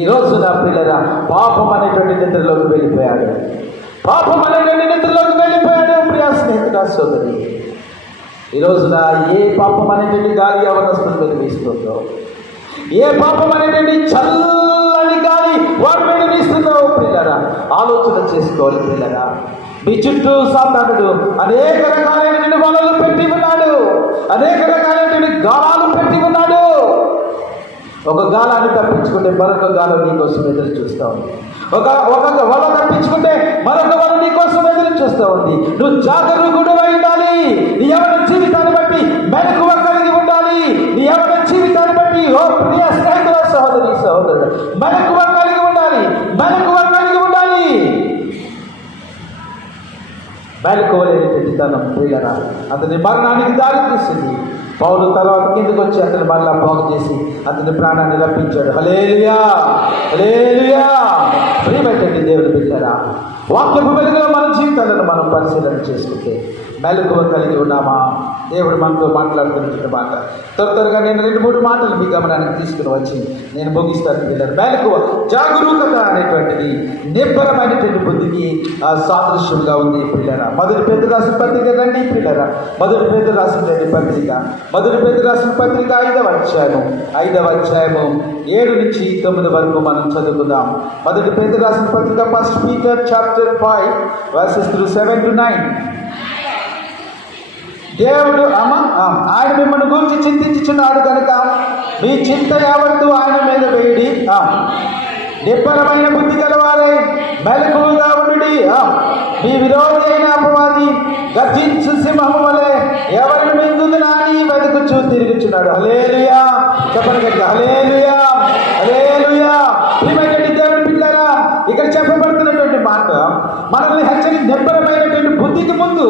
ఈ రోజు నా పిల్లరా పాపం అనేటువంటి నిద్రలోకి వెళ్ళిపోయాడు. పాపం అనేటువంటి నిద్రలోకి వెళ్ళిపోయాడు. ప్రియ స్నేహితుడా సోదరి, ఈ రోజున ఏ పాపం అనేటువంటి గాలి యవనస్తుల మీద వీస్తుందో, ఏ పాపం అనేటువంటి చల్లని గాలి వారి మీద వీస్తుందో పిల్లరా ఆలోచన చేసుకోవాలి పిల్లరా. మీ చుట్టూ సాతానుడు అనేక రకాలైనటువంటి వలలు పెట్టి ఉన్నాడు, అనేక రకాలైనటువంటి గాలాలు పెట్టి ఉన్నాడు. ఒక గాలాన్ని తప్పించుకుంటే మరొక గాలం నీకోసం ఎదురు చూస్తూ ఉంది. ఒక వల తప్పించుకుంటే మరొక వల నీకోసం ఎదురు చూస్తూ ఉంది. నువ్వు జాగరూకుడుగా ఉండాలి. నీ ఎవరి జీవితాన్ని బట్టి మెలకువ కలిగి ఉండాలి. నీ ఎవరి జీవితాన్ని బట్టి ఓ ప్రియ స్నేహితుల సహోదరి సహోదరుడు మెలకువ కలిగి ఉండాలి, మెలకువ కలిగి ఉండాలి. మెలకువ లేనిటువంటి తనం ప్రియులరా అతని మరణానికి దారి తీసింది. పౌలు తర్వాత కిందకు వచ్చి అతను మరలా బాగు చేసి అతని ప్రాణాన్ని రప్పించాడు. హల్లెలూయా, హల్లెలూయా. ప్రియమైనటువంటి దేవుని బిడ్డలారా, వాక్యపు వెలుగులో మన జీవితాలను మనం పరిశీలన చేసుకుంటే మెలకువ కలిగి ఉన్నామా? దేవుడు మనతో మాట్లాడుతున్నటువంటి మాట త్వరగా నేను 2-3 మాటలు మీ గమనానికి తీసుకుని వచ్చి నేను ముగిస్తాను పిల్లలు. మెలకువ, జాగరూకత అనేటువంటిది నిబ్బరమైనటువంటి బుద్ధికి సాదృశ్యంగా ఉంది పిల్లరా. మొదటి పేతురు రాసిన పత్రిక రండి పిల్లరా. మొదటి పేతురు రాసినటువంటి పత్రిక, మొదటి పేతురు రాసిన పత్రిక 5వ అధ్యాయము 7 నుంచి 9 వరకు మనం చదువుకుందాం. మొదటి పేతురు రాసిన పత్రిక 1 Peter chapter 5 verses 7 to 9. దేవుడు ఆయన మిమ్మల్ని గురించి చింతించుచున్నాడు కనుక మీ చింత యావత్తు ఆయన మీద వేయడి. నిబ్బరమైన బుద్ధి గలవారై మెలకువగా ఉండి మీ విరోధి అయిన అపవాది గర్జించు సింహము వలె ఎవరిని మింగుదునా అని వెతుకుచూ తిరుగుచున్నాడు. హల్లెలూయా, చెప్పండి గట్టిగా హల్లెలూయా, హల్లెలూయా. ప్రియమైనటువంటి దేవుని పిల్లరా, ఇక్కడ చెప్పబడుతున్నటువంటి మాట మనల్ని హెచ్చరి నిబ్బరమైనటువంటి బుద్ధికి ముందు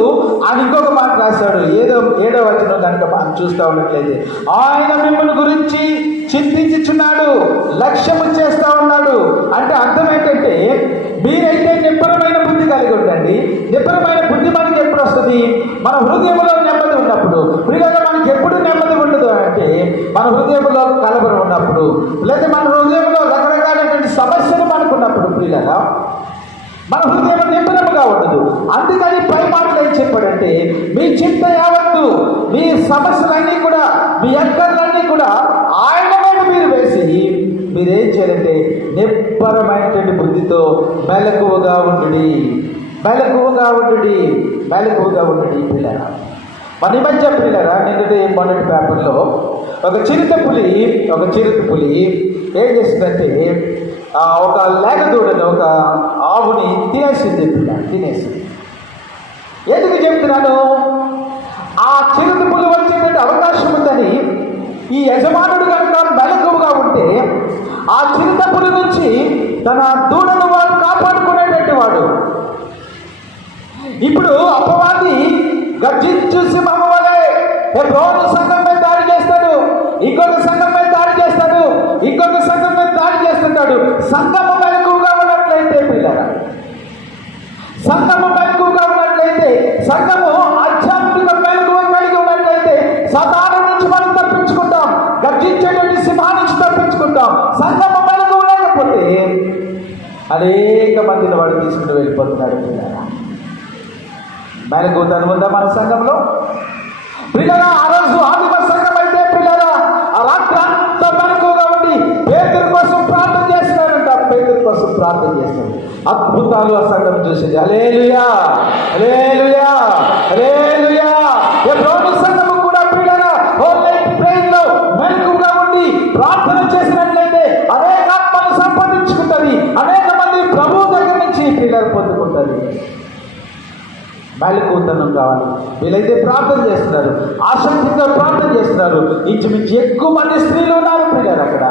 ఆయన ఇంకొక మాట రాశాడు. 7వ వచనం కనుక మనం చూస్తూ ఉన్నట్లయితే ఆయన మిమ్మల్ని గురించి చింతించుచున్నాడు, లక్ష్యము చేస్తూ ఉన్నాడు. అంటే అర్థం ఏంటంటే మీరైతే నిబ్బరమైన బుద్ధి కలిగి ఉండండి. నిబ్బరమైన బుద్ధి మనకి ఎప్పుడు వస్తుంది? మన హృదయంలో నెమ్మది ఉన్నప్పుడు. ప్రియంగా మనకి ఎప్పుడు నెమ్మది ఉండదు అంటే మన హృదయంలో కలవరం ఉన్నప్పుడు, లేదా మన హృదయంలో రకరకాలైనటువంటి సమస్యలు మనకు ఉన్నప్పుడు ప్రియులరా మన హృదయం నిబ్బరముగా ఉండదు. అందుకని పై మాటలు ఏం చెప్పాడంటే మీ చింత యావత్తు, మీ సమస్యలన్నీ కూడా, మీ అక్కర్లన్నీ కూడా ఆయన మీద మీరు వేసి మీరేం చేయాలంటే నిబ్బరమైనటువంటి బుద్ధితో మెలకువగా ఉండు, మెలకువగా ఉండు, మెలకువగా ఉండు పిల్లరా. మన ఈ మధ్య పిల్లరా మొన్నటి పేపర్లో ఒక చిరుత పులి ఏం చేసిందంటే ఒక లేగదూడని, ఒక ఆవుని తినేసింది పిల్ల, తినేసింది. ఎందుకు చెప్తున్నాను? ఆ చిరుత పులి వచ్చేటువంటి అవకాశం ఉందని ఈ యజమానుడు కనుక మెలకువగా ఉంటే ఆ చిరుత పులి నుంచి తన దూడను వాడు కాపాడుకునేటట్టు వాడు. ఇప్పుడు అపవాది గర్జించు సింహము వలె హెబ్రోను సంఘం మీద దాడి చేస్తాడు, ఇంకొక సంఘం మీద దాడి చేస్తాడు, ఇంకొక సంఘం మీద దాడి చేస్తుంటాడు. సంఘము మెలకువగా ఉన్నట్లయితే పిల్లరా, సంఘము మెలకువగా ఉన్నట్లయితే, సంఘము ఆధ్యాత్మిక మెలకువ కలిగి ఉన్నట్లయితే సాతాను నుంచి మనం తప్పించుకుంటాం, గర్జించేటువంటి సింహం నుంచి తప్పించుకుంటాం. సంఘము మెలకువ లేకపోతే అనేక మందిని వాడు తీసుకుని వెళ్ళిపోతున్నాడు పిల్లరా. మెలకువతనం ఉందా మన సంఘంలో పిల్లరా? ఆ రోజు ఆదిమ సంఘం అయితే పిల్లరా, ఆ రాత్రి అంతా మెలకువగా ఉండి పేతురు కోసం ప్రార్థన చేస్తున్నాడంట. పేతురు కోసం ప్రార్థన చేస్తాడు. అద్భుతాలు ఆ సంఘం చూసింది. హల్లెలూయా, హల్లెలూయా, హల్లెలూయా. హెబ్రోను సంఘము కూడా పిల్లరా హోల్ నైట్ ప్రేయర్ లో మెలకువగా ఉండి ప్రార్థన చేసినట్లయితే అనేక ఆత్మలు సంపాదించుకుంటుంది, అనేక మంది ప్రభువు దగ్గర నుంచి పిల్లలు పొందుకుంటుంది. మెలకువతనం కావాలి. వీళ్ళైతే ప్రార్థన చేస్తున్నారు, ఆసక్తిగా ప్రార్థన చేస్తున్నారు. ఇంచుమించు ఎక్కువ మంది స్త్రీలు ఉన్నారు పిల్లలు అక్కడ.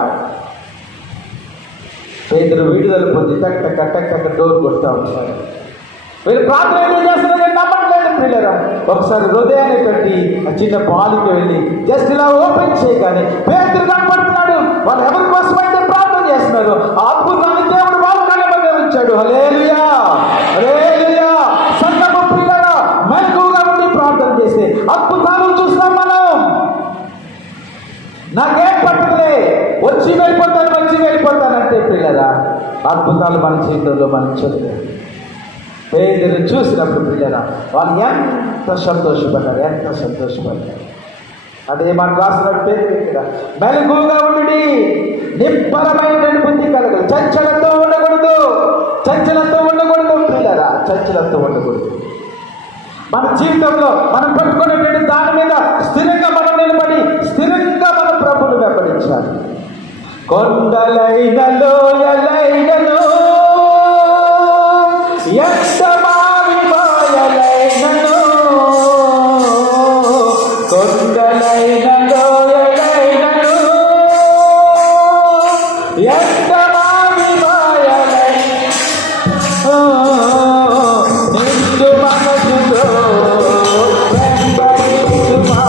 పేతురు విడుదల పొంది టక్ టక్ టక్ టక్ డోర్ కొడుతూ ఉంటారు. వీళ్ళు ప్రార్థన ఏం చేస్తున్నారు నమ్మట్లేదు పిల్లరా. ఒకసారి హృదయాన్ని పెట్టి ఆ చిన్న బాలికి వెళ్ళి జస్ట్ ఇలా ఓపెన్ చేయగానే పేతురు కనపడుతున్నాడు. వాళ్ళు ఎవరి కోసం అయితే ప్రార్థన చేస్తున్నారు, ఆ అద్భుతాన్ని దేవుడు వాళ్ళ కళ్ళ మధ్య ఉంచాడు. హల్లెలూయా, హల్లెలూయా. సంఘము పిల్లరా మెలకువగా ఉండి ప్రార్థన చేస్తే అద్భుతాలు చూస్తాం మనం. నాకేం పట్టదులే, వచ్చి వెళ్ళిపోతానంటే పిల్లరా అద్భుతాలు మన జీవితంలో మనం చూడలేదు. పేదలు చూసినప్పుడు పిల్లరా వాళ్ళు ఎంత సంతోషపడ్డారు, ఎంత సంతోషపడ్డారు. అదే మనం రాసినట్టు పేరు ఇక్కడ మెలకువగా ఉండి నిబ్బరమైనటువంటి బుద్ధి కలగదు. చంచలతో ఉండకూడదు, చంచలతో ఉండకూడదు పిల్లరా, చంచలతో ఉండకూడదు. మన జీవితంలో మనం పెట్టుకునేటువంటి దాని మీద స్థిరంగా మనం నిలబడి స్థిరంగా మన ప్రభువును వెంబడించాలి. కొండలైన లోయలైనను ఎంత మాయలైనను, కొండలైన లోయలైనను ఎంత మాయలైనను నిండు మనసుతో వెంబడించుమా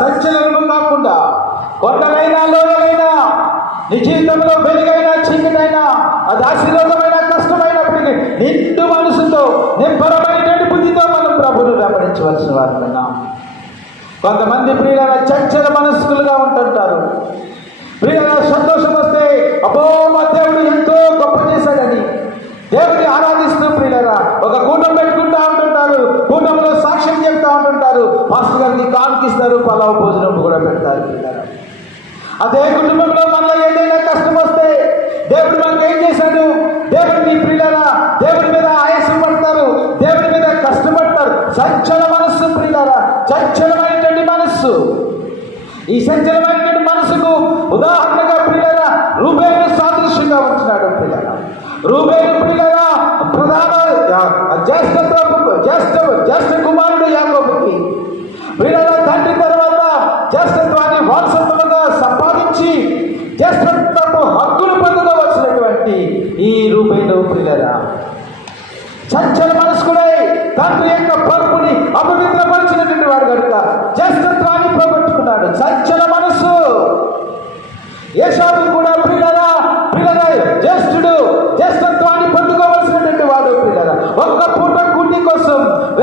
సంచలనము కాకుండా కొండలైనా లోయలైనా నీ జీవితంలో వెలుగైనా చీకటైనా అది ఆశీర్వాదమైన కష్టమైనప్పటికీ నిండు మనసుతో నిబ్బరమైనటువంటి బుద్ధితో మనం ప్రభువును వెంబడించవలసిన వారున్నా. కొంతమంది ప్రియుల చంచల మనస్కులుగా ఉంటుంటారు. ప్రియుల సంతోషం వస్తే అబ్బో మా దేవుడు ఎంతో గొప్ప చేశాడని దేవుడిని ఆరాధిస్తూ ప్రియులరా ఒక కూటం పెట్టుకుంటూ ఉంటుంటారు, కూటంలో సాక్ష్యం చెప్తూ ఉంటుంటారు, మాస్టర్ గారికి కానుకిస్తారు, పలావ్ భోజనం కూడా పెడతారు ప్రియులరా. అదే కుటుంబంలో మనలో ఏదైనా కష్టం వస్తే దేవుడు మనకు ఏం చేశాడు, దేవుడిని ప్రియులరా దేవుడి మీద ఆయాసం పడతారు, దేవుడి మీద కష్టపడతారు. చంచల మనస్సు ప్రియులరా, చంచలమైనటువంటి మనస్సు. ఈ చంచలమైనటువంటి మనసుకు ఉదాహరణగా ప్రియులరా రూబేను సాదృశ్యంగా ఉంటున్నాడు ప్రియులరా. రూబేను ప్రియులరా ప్రధాన జ్యేష్ఠ కుమారుడు యాకోబుకి ప్రియులరా తండ్రి తర్వాత జ్యేష్ఠత్వాన్ని వారసత్వంగా సంపాదించి జ్యేష్ఠత్వపు హక్కులు పొందవలసినటువంటి ఈ రూబేను ప్రియులరా చంచల మనస్కుడై తండ్రి యొక్క పరుపుని అపవిత్రపరిచినటువంటి వాడు కనుక జ్యేష్ఠత్వాన్ని పోగొట్టుకున్నాడు. చంచల మనస్సు. ఏశావు కూడా ప్రియులరా జ్యేష్ఠుడు జ్యేష్ఠత్వాన్ని పొందుకోవలసినటువంటి వాడు ప్రియులరా ఒక్క పూట గుడ్డి కోసం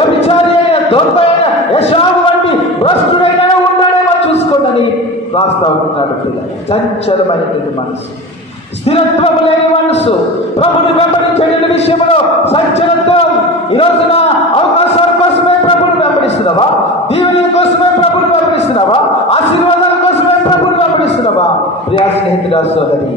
వ్యభిచారి అయిన దొంగ అయిన యశావు వంటి భ్రష్టుడైనా ఉంటాడేమో చూసుకోండి రాస్తా ఉంటున్నాడు పిల్లలు. చంచలమైనటువంటి మనసు, స్థిరత్వం లేని మనసు, ప్రభుని వెంబడించే విషయంలో సంచలత్వం. ఈ రోజున అవకాశాల కోసమే ప్రభుని వెంబడిస్తున్నావా? దీవెన కోసమే ప్రభుని వెంబడిస్తున్నావా? ఆశీర్వాదాల కోసమే ప్రభుని వెంబడిస్తున్నావా? ప్రియా స్నేహితుడా, సోదరి,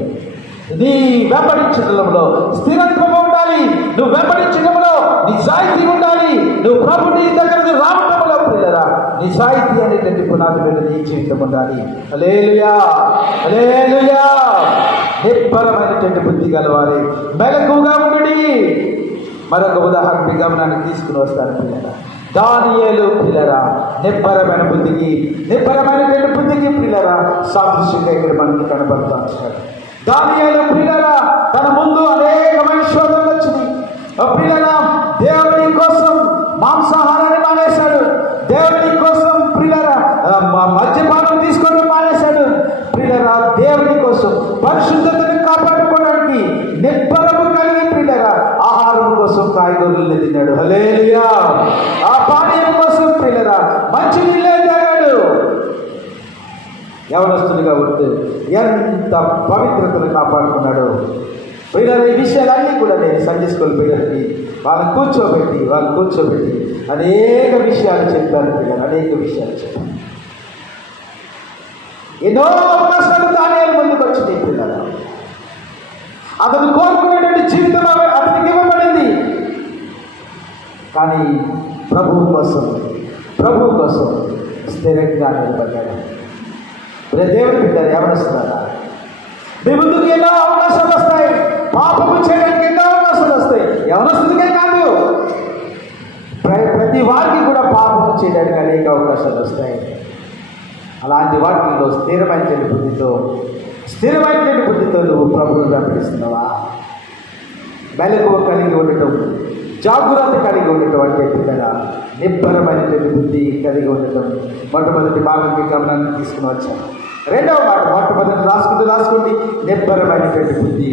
నీ వెంబడించడంలో స్థిరత్వం ఉండాలి. నువ్వు వెంబడించడంలో నిజాయితీ ఉండాలి. నువ్వు ప్రభుని దగ్గరకు రావడంలో ప్రియరా నిజాయితీ అనేటువంటి పునాది మీద నీ జీవితం ఉండాలి. హల్లెలూయా, హల్లెలూయా. నిబ్బరమైనటువంటి బుద్ధి గలవారే మెలకుగా ఉండి. మరొక ఉదాహరణ గమనానికి తీసుకుని వస్తాను పిల్లరా. దానియేలు పిల్లరా నిబ్బరమైన బుద్ధికి పిల్లరా సాదృశ్యంగా ఇక్కడ మనకి కనబడతా వచ్చాడు. దానియేలు పిల్లరా తన ముందు అనేకమైన శోధనలు వచ్చింది. పిల్లరా దేవుని కోసం మాంసాహారాన్ని మానేశాడు. దేవుని కోసం పిల్లరా మద్యపానం తీసుకోవడం మానేశాడు. పిల్లరా దేవుని కోసం పరిశుద్ధతను కాపాడుకోవడానికి నిబ్బరము కలిగి పిల్లరా ఆహారం కోసం కాయగూరలు తిన్నాడు. హల్లెలూయా. ఆ పానీయం కోసం పిల్లరా మంచి నీళ్ళే తాగాడు. యవనస్తునిగా ఉంటూ ఎంత పవిత్రతను కాపాడుకున్నాడు. పిల్లలు ఈ విషయాలన్నీ కూడా నేను సండే స్కూల్ పిల్లలకి వాళ్ళని కూర్చోబెట్టి అనేక విషయాలు చెప్పాను. పిల్లలు అనేక విషయాలు చెప్పాను. ఎన్నో అవకాశాలు దానియేలు ముందుకు వచ్చింది. పిల్లలు అతను కోరుకునేటువంటి జీవితం అతనికి ఇవ్వబడింది. కానీ ప్రభువు కోసం స్థిరంగా నిలబడ్డాడు. దేవుని బిడ్డలు ఎవరిస్తున్నారా? మీ ముందుకు ఎన్నో అవకాశాలు వస్తాయి. పాపము చేయడానికి ఎన్నో అవకాశాలు వస్తాయి. ఎవరిస్తుందికే కాదు, ప్రతి వారికి కూడా పాపము చేయడానికి అనేక అవకాశాలు వస్తాయి. అలాంటి వాటిల్లో స్థిరమైనటువంటి బుద్ధితో నువ్వు ప్రభువును వెంబడిస్తున్నావా? మెలకువ కలిగి ఉండటం, జాగ్రత్త కలిగి ఉండటం అంటే పిల్లల నిబ్బరమైనటువంటి బుద్ధి కలిగి ఉండటం. మొట్టమొదటి భాగంకి గమనాన్ని తీసుకుని వచ్చాను. రెండవ మాట మొట్టమొదటి రాసుకోండి నిబ్బరమైనటువంటి బుద్ధి.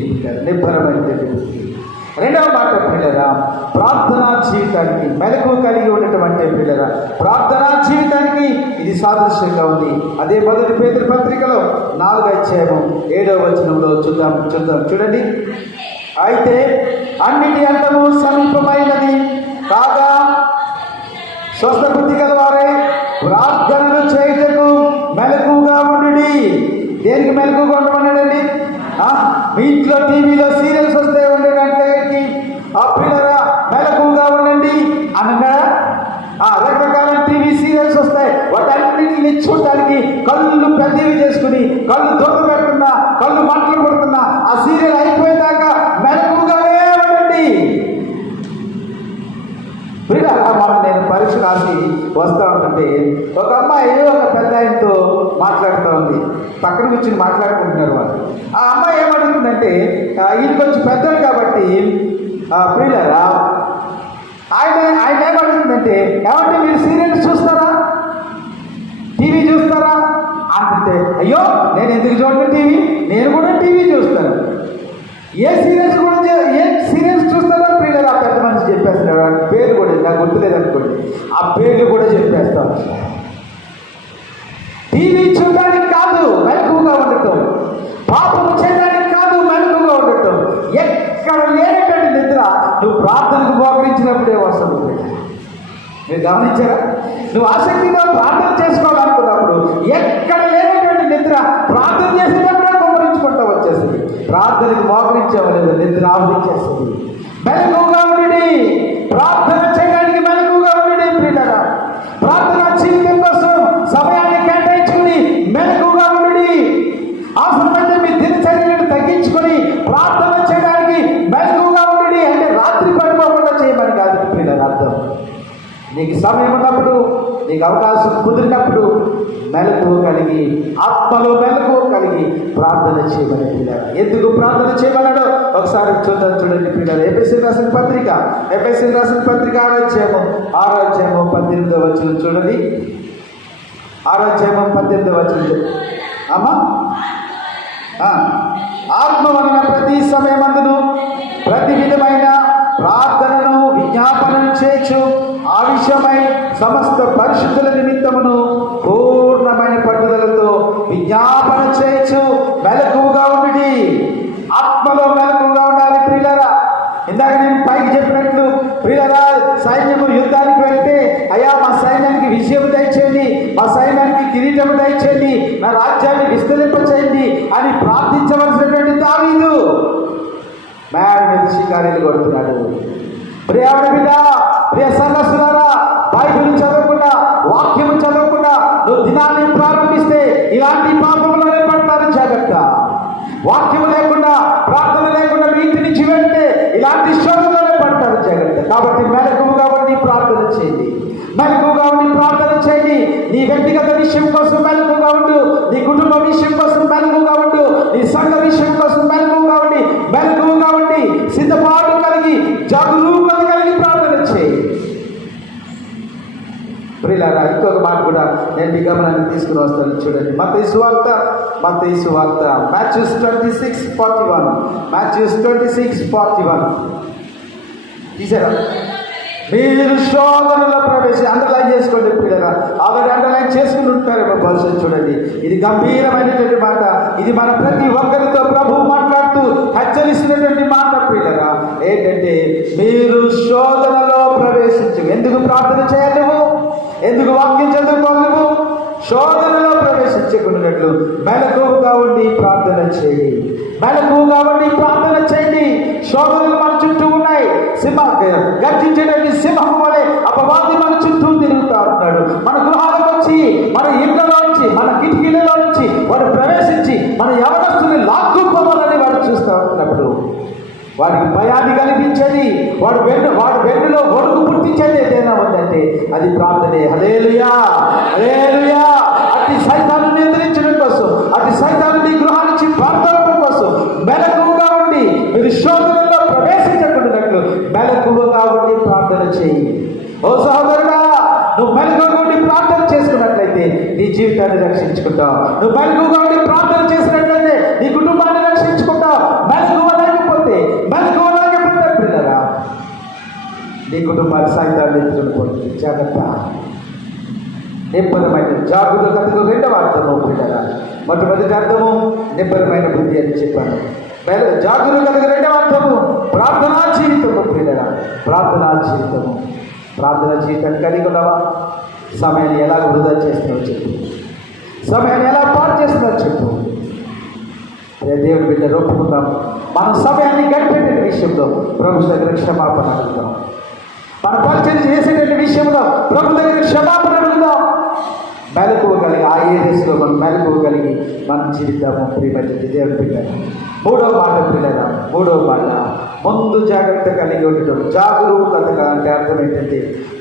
రెండవ మాట పిల్లరా ప్రార్థనా జీవితానికి మెలకువ కలిగి ఉండటం అంటే పిల్లరా ప్రార్థనా జీవితానికి ఇది సాదృశ్యంగా ఉంది. అదే మొదటి పేతురు పత్రికలో 4వ అధ్యాయం 7వ వచనంలో చూద్దాం చూడండి. అయితే అన్నిటి అంతము సమీపమైనది కాగా స్వస్థ బుద్ధి గలవారే ప్రార్థనలు చేయుటకు మెలకువగా ఉండుడి. దేనికి మెలకువగా ఉండమన్నాడండి? మీ ఇంట్లో టీవీలో సీరియల్స్ వస్తే ఉండడానికి ఆ పిల్లరా మెలకువగా ఉండండి అనగా రకరకాల టీవీ సీరియల్స్ వస్తాయి. వాటన్నిటిని చూడటానికి కళ్ళు పెద్దవి చేసుకుని కళ్ళు దొంగ పెడుతున్నా, కళ్ళు మంటలు పడుతున్నా ఆ సీరియల్ అయిపోయేదాకా మెలకువగానే ఉండండి. నేను పరీక్ష రాసి వస్తూ ఉంటుంటే ఒక అమ్మాయి ఒక పెద్ద ఆయనతో మాట్లాడుతూ ఉంది. పక్కన కూర్చొని మాట్లాడుకుంటున్నారు వాళ్ళు. ఆ అమ్మాయి ఏమడుగుతుందంటే ఈయన కొంచెం పెద్దలు కాబట్టి ప్రియులారా ఆయన ఏమడుగుతుందంటే ఏమంటే మీరు సీరియల్స్ చూస్తారా, టీవీ చూస్తారా అంటే అయ్యో నేను ఎందుకు చూడను టీవీ, నేను కూడా టీవీ చూస్తాను. ఏ సీరియల్స్ చూస్తారో పిల్లలు ఆ పెద్ద మనిషి చెప్పేస్తున్నాడు. ఆ పేరు కూడా నాకు గుర్తులేదనుకోండి, ఆ పేర్లు కూడా చెప్పేస్తాను. టీవీ చూడడానికి కాదు మెలకువగా ఉండటం, పాపం చేయడానికి కాదు మెలకువగా ఉండటం. ఎక్కడ లేనటువంటి నిద్ర నువ్వు ప్రార్థనకు మోకరించినప్పుడే వస్తుంది. మీరు గమనించారా? నువ్వు ఆసక్తిగా ప్రార్థన చేసుకోవాలనుకున్నప్పుడు ఎక్కడ లేనటువంటి నిద్ర ప్రార్థన చేసేటప్పుడే కుమ్మరించుకుంటూ వచ్చేస్తుంది. ప్రార్థనకు మోకరించేవలేదు, నిద్ర ఆవరించేస్తుంది. మెలకువగా ఉండి ప్రార్థన చేయడానికి మెలకువగా ఉండి ప్రియులారా ప్రార్థన జీవితం కోసం సమయాన్ని కేటాయించుకుని మెలకువగా ఉండి అవసరమైతే మీ దినచర్యలను తగ్గించుకొని ప్రార్థన చేయడానికి మెలకువగా ఉండి అంటే రాత్రి పడిపోకుండా చేయమని కాదు ప్రియులారా అర్థం. నీకు సమయం ఉన్నప్పుడు, నీకు అవకాశం కుదిరినప్పుడు మెలకువ కలిగి ఆత్మలో మెలకువ కలిగి ప్రార్థన చేయమని పిల్లలు. ఎందుకు ప్రార్థన చేయమన్నాడో ఒకసారి చూడండి పిల్లలు. ఎఫెసీయులకు రాసిన పత్రిక 6వ అధ్యాయము 18వ వచనం చూడండి. 6వ అధ్యాయము 18వ వచనం. అమ్మా ఆత్మ వలన ప్రతి సమయమందును ప్రతి విధమైన ప్రార్థనను విజ్ఞాపనను చేయొచ్చు. ఆ విషయమై సమస్త పరిశుద్ధుల నిమిత్తమును పూర్ణమైన పట్టుదలతో విజ్ఞాపన చేయొచ్చు. మెలకువగా ఉండి, ఆత్మలో మెలకువగా ఉండాలి ప్రియులారా. ఇందాక నేను పైకి చెప్పినట్లు ప్రియులారా, సైన్యము యుద్ధానికి వెళ్తే అయ్యా మా సైన్యానికి విజయం దయచేయండి, మా సైన్యానికి కిరీటం దయచేయండి, నా రాజ్యాన్ని విస్తరింపచేయండి అని ప్రార్థించవలసినటువంటి దావీదు మేడ మీద షికారీలు కొడుతున్నాడు. ప్రియావిడ బిడ్డ, ప్రియ సంఘస్థులారా, బైబిల్ చదవకుండా, వాక్యం చదవకుండా నువ్వు దినాన్ని ప్రారంభిస్తే ఇలాంటి పాపములనే పడతారు. జాగ్రత్త. వాక్యం లేకుండా, ప్రార్థన లేకుండా మీ ఇంటి నుంచి వెళ్తే ఇలాంటి శోధనలోనే పడతారు. జాగ్రత్త. కాబట్టి మెలకువగా ఉండి ప్రార్థన చేయండి, మెలకువగా ఉండి ప్రార్థన చేయండి. నీ వ్యక్తిగత విషయం కోసం మెలకువగా ఉండు, నీ కుటుంబ విషయం కోసం మెలకువగా ఉండు, నీ సంఘ విషయం కోసం మెలకువగా ఉండి, మెలకువగా ఉండి సిద్ధపాటు కలిగి, జాగరూకత కలిగి ప్రార్థన చేయి. ప్రియులారా, ఇంకొక మాట కూడా నేను మీ గమనానికి తీసుకుని వస్తాను. చూడండి, మత్తయి సువార్త Matthew 26:41. Matthew 26:41 తీసారా? మీరు శోధనలో అండర్లైన్ చేసుకోండి ప్రియులారా. ఆల్రెడీ అండర్లైన్ చేసుకుని ఉంటారేమో భవిష్యత్తు. చూడండి, ఇది గంభీరమైనటువంటి మాట. ఇది మన ప్రతి ఒక్కరితో ప్రభు మాట్లాడుతూ హెచ్చరిస్తున్నటువంటి మాట ప్రియులారా. ఏంటంటే, మీరు శోధనలో ప్రవేశించు. ఎందుకు ప్రార్థన చేయాలి నువ్వు? ఎందుకు వాక్యం చదువుకోవాలి నువ్వు? శోధనలో ప్రవేశించకున్నట్లు మెలకువగా ఉండి ప్రార్థన చేయి, మెలకువగా ఉండి ప్రార్థన చేయండి. శోధనలు మన చుట్టూ ఉన్నాయి. గర్జించేటువంటి సింహం వలె అపవాది మన చుట్టూ తిరుగుతూ ఉన్నాడు. మన గృహాలకు వచ్చి, మన ఇళ్లలో నుంచి, మన కిటికీలలో నుంచి వాడు ప్రవేశించి మన యవనస్తుని లాక్కుపోవాలని వాడు చూస్తూ ఉన్నప్పుడు వాడికి భయాన్ని కలిగించేది, వాడు వెన్నులో ఒడుగు పుట్టించేది ఏదైనా ఉందంటే అది ప్రార్థనే. హల్లెలూయా, హల్లెలూయా. అతి సైతాన్ని నియంత్రించడం కోసం, అతి సైతాన్ని నీ గృహాన్ని నుంచి పారదోలడం కోసం మెలకువగా ఉండి, మీరు శోధనలో ప్రవేశించకుండాట్లు మెలకువగా ఉండి ప్రార్థన చేయి. ఓ సహోదరుడా, నువ్వు మెలకువగా ఉండి ప్రార్థన చేసుకున్నట్లయితే నీ జీవితాన్ని రక్షించుకుంటావు. నువ్వు మెలకువగా ఉండి ప్రార్థన చేసినట్లయితే నీ కుటుంబాన్ని రక్షించుకుంటావు. మెలకువలేకపోతే పిల్లరా, నీ కుటుంబాన్ని సాయంత్రాన్ని ఎత్తుకుపోతుంది. జాగ్రత్త. నిబ్బరమైన జాగృతకు రెండవ అర్థము పిల్లరా. మొట్టమొదటి అర్థము నిబ్బరమైన బుద్ధి అని చెప్పాను. జాగృతకు రెండవ అర్థము ప్రార్థనా జీవితము పిల్లరా. ప్రార్థనా జీవితము. ప్రార్థనా జీవితాన్ని కలిగి ఉన్నావా? సమయాన్ని ఎలా వృధా చేస్తున్నావు చెప్పు. సమయాన్ని ఎలా పాడు చేస్తున్నావు చెప్పు. దేవుని బిడ్డ ఒప్పుకుందాం. మన సమయాన్ని గడిపేట విషయంలో ప్రభు దగ్గర క్షమాపణ అడుగుదాం. మన పరిచయం చేసేటువంటి విషయంలో ప్రభు దగ్గర క్షమాపణ అడుగుదాం. మెలకువ కలిగి ఆ ఏరియాస్లో మనం మెలకువ కలిగి మనం జీవితాము. ప్రియమైనటువంటి దేవుని బిడ్డ, మూడవ మాట పిల్లరా, మూడవ మాట ముందు జాగ్రత్త కలిగి ఉండటం. జాగరూకత అంటే అర్థం ఏంటంటే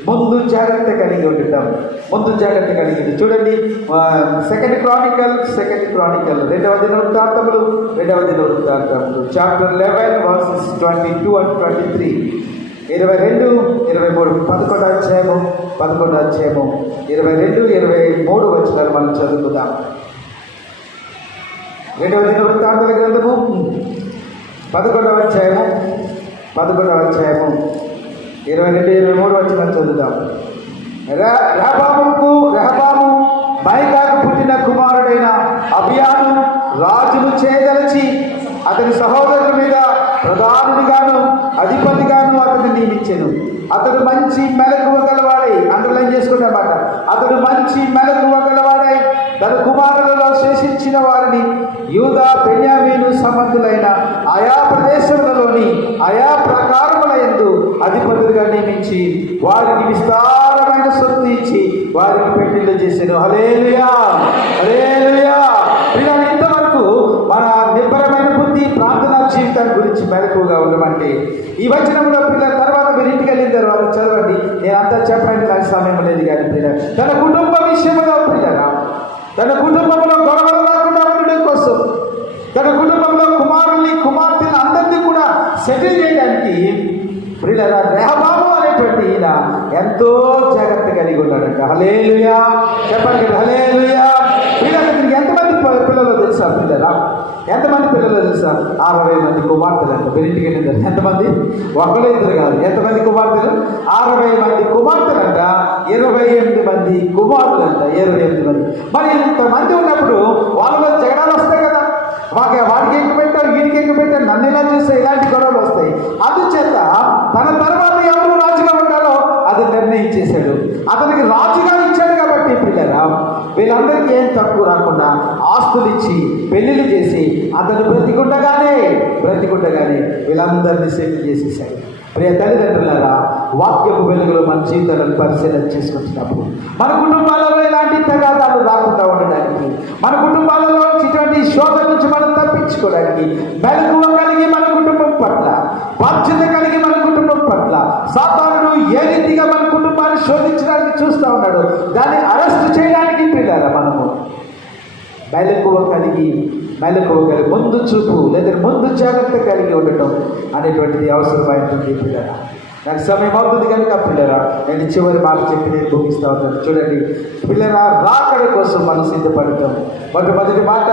ముందు జాగ్రత్త కలిగి ఉండటం. ముందు జాగ్రత్త కలిగింది. చూడండి, సెకండ్ క్రానికల్ 2వ దినవృత్తాంతములు చాప్టర్ 11 verses 22 and 23, 22, 23, 11వ అధ్యాయము 22, 23 వచనాలు మనం చదువుకుందాం. 2వ దినవృత్తాంతాల గ్రంథము 11వ అధ్యాయము 22, 23 వచనాలు చదువుదాం. రెహబాము మైకాకు పుట్టిన కుమారుడైన అబియాను రాజును చేయదలచి అతని సహోదరుల మీద ప్రధానునిగాను అధిపతిగాను అతన్ని నియమించెను. అతడు మంచి మెలకువ గలవాడై, అండర్లైన్ చేసుకున్నమాట, అతడు మంచి మెలకువ గలవాడై తన కుమారులలో శేషించిన వారిని యూదా బెన్యామీను సంబంధులైన ఆయా ప్రదేశములలోని ఆయా ప్రకారముల యందు అధిపతులుగా నియమించి వారికి విస్తారమైన సొత్తు ఇచ్చి వారికి పెళ్లిళ్ళు చేశాను. హల్లెలూయా, హల్లెలూయా. ఇంతవరకు మన నిబ్బరమైన బుద్ధి, ప్రార్థనా జీవితాన్ని గురించి మెలకువగా ఉండమంటే ఈ వచనంలో పిల్లల తర్వాత మీరు ఇంటికి వెళ్ళిన తర్వాత చదవండి. నేను అంతా చెప్పడానికి నాకు సమయం లేదు. కానీ పిల్లలు తన కుటుంబ విషయంలో పిల్లరా, తన కుటుంబంలో గొడవలు రాకుండా ఉండడం కోసం, తన కుటుంబంలో కుమార్తెలు అందరినీ కూడా సెటిల్ చేయడానికి ప్రియులారా రెహబాము అనేటువంటి ఈయన ఎంతో జాగ్రత్త కలిగి ఉన్నాడంట. హల్లెలూయా చెప్పండి, హల్లెలూయా. ప్రియులారా, దీనికి ఎంతమంది పిల్లలు తెలుసా తెలుసా పిల్లరా? ఎంతమంది పిల్లలు తెలుసా? 60 మంది కుమార్తెలు అంట. వీరింటికి వెళ్ళిందంట. ఎంతమంది? ఒకరు ఇద్దరు కాదు. ఎంతమంది కుమార్తెలు? 60 మంది కుమార్తెలంట. 28 మంది కుమారులంట. 28 మంది. మరి ఇంతమంది ఉన్నప్పుడు వాళ్ళలో జగడాలు వస్తాయి కదా. వాడికి ఎక్కువ పెట్టావు, వీడికి ఎక్కువ పెట్టావు, నన్ను ఇలా చూస్తే ఇలాంటి గొడవలు వస్తాయి. అందుచేత తన తర్వాత ఎవరు రాజుగా ఉంటారో అది నిర్ణయించేశాడు. అతనికి రాజుగా ఇచ్చాడు కాబట్టి పిల్లరా, వీళ్ళందరికీ ఏం తక్కువ రాకుండా ఆస్తులు ఇచ్చి పెళ్లిళ్ళు చేసి అతను బ్రతికుండగానే వీళ్ళందరినీ సెటిల్ చేసేసాడు. ప్రియ తల్లిదండ్రులారా, వాక్యపు వెలుగులో మన జీవితాలను పరిశీలన చేసుకుంటున్నప్పుడు మన కుటుంబాలలో ఎలాంటి తగాదాలు రాకుండా ఉండడానికి, మన కుటుంబాలలో ఇటువంటి శోధ నుంచి మనం తప్పించుకోవడానికి మెలకువ కలిగి మన కుటుంబం పట్ల, బాధ్యత కలిగి మన కుటుంబం పట్ల సాతానుడు ఏ రీతిగా మన కుటుంబాన్ని శోధించడానికి చూస్తూ ఉన్నాడు, దాన్ని అరెస్ట్ చేయడానికి పిల్లారా మనము మెలకువ కలిగి ముందు చూపు లేదా ముందు జాగ్రత్త కలిగి ఉండటం అనేటువంటిది అవసరమైనటువంటి పిల్లరా. నాకు సమయం అవుతుంది కనుక పిల్లరా, నేను చివరి మాట చెప్పి నేను ముగిస్తూ ఉంటాను. చూడండి పిల్లరా, రాకడ కోసం మనం సిద్ధపడతాం. మొట్టమొదటి మాట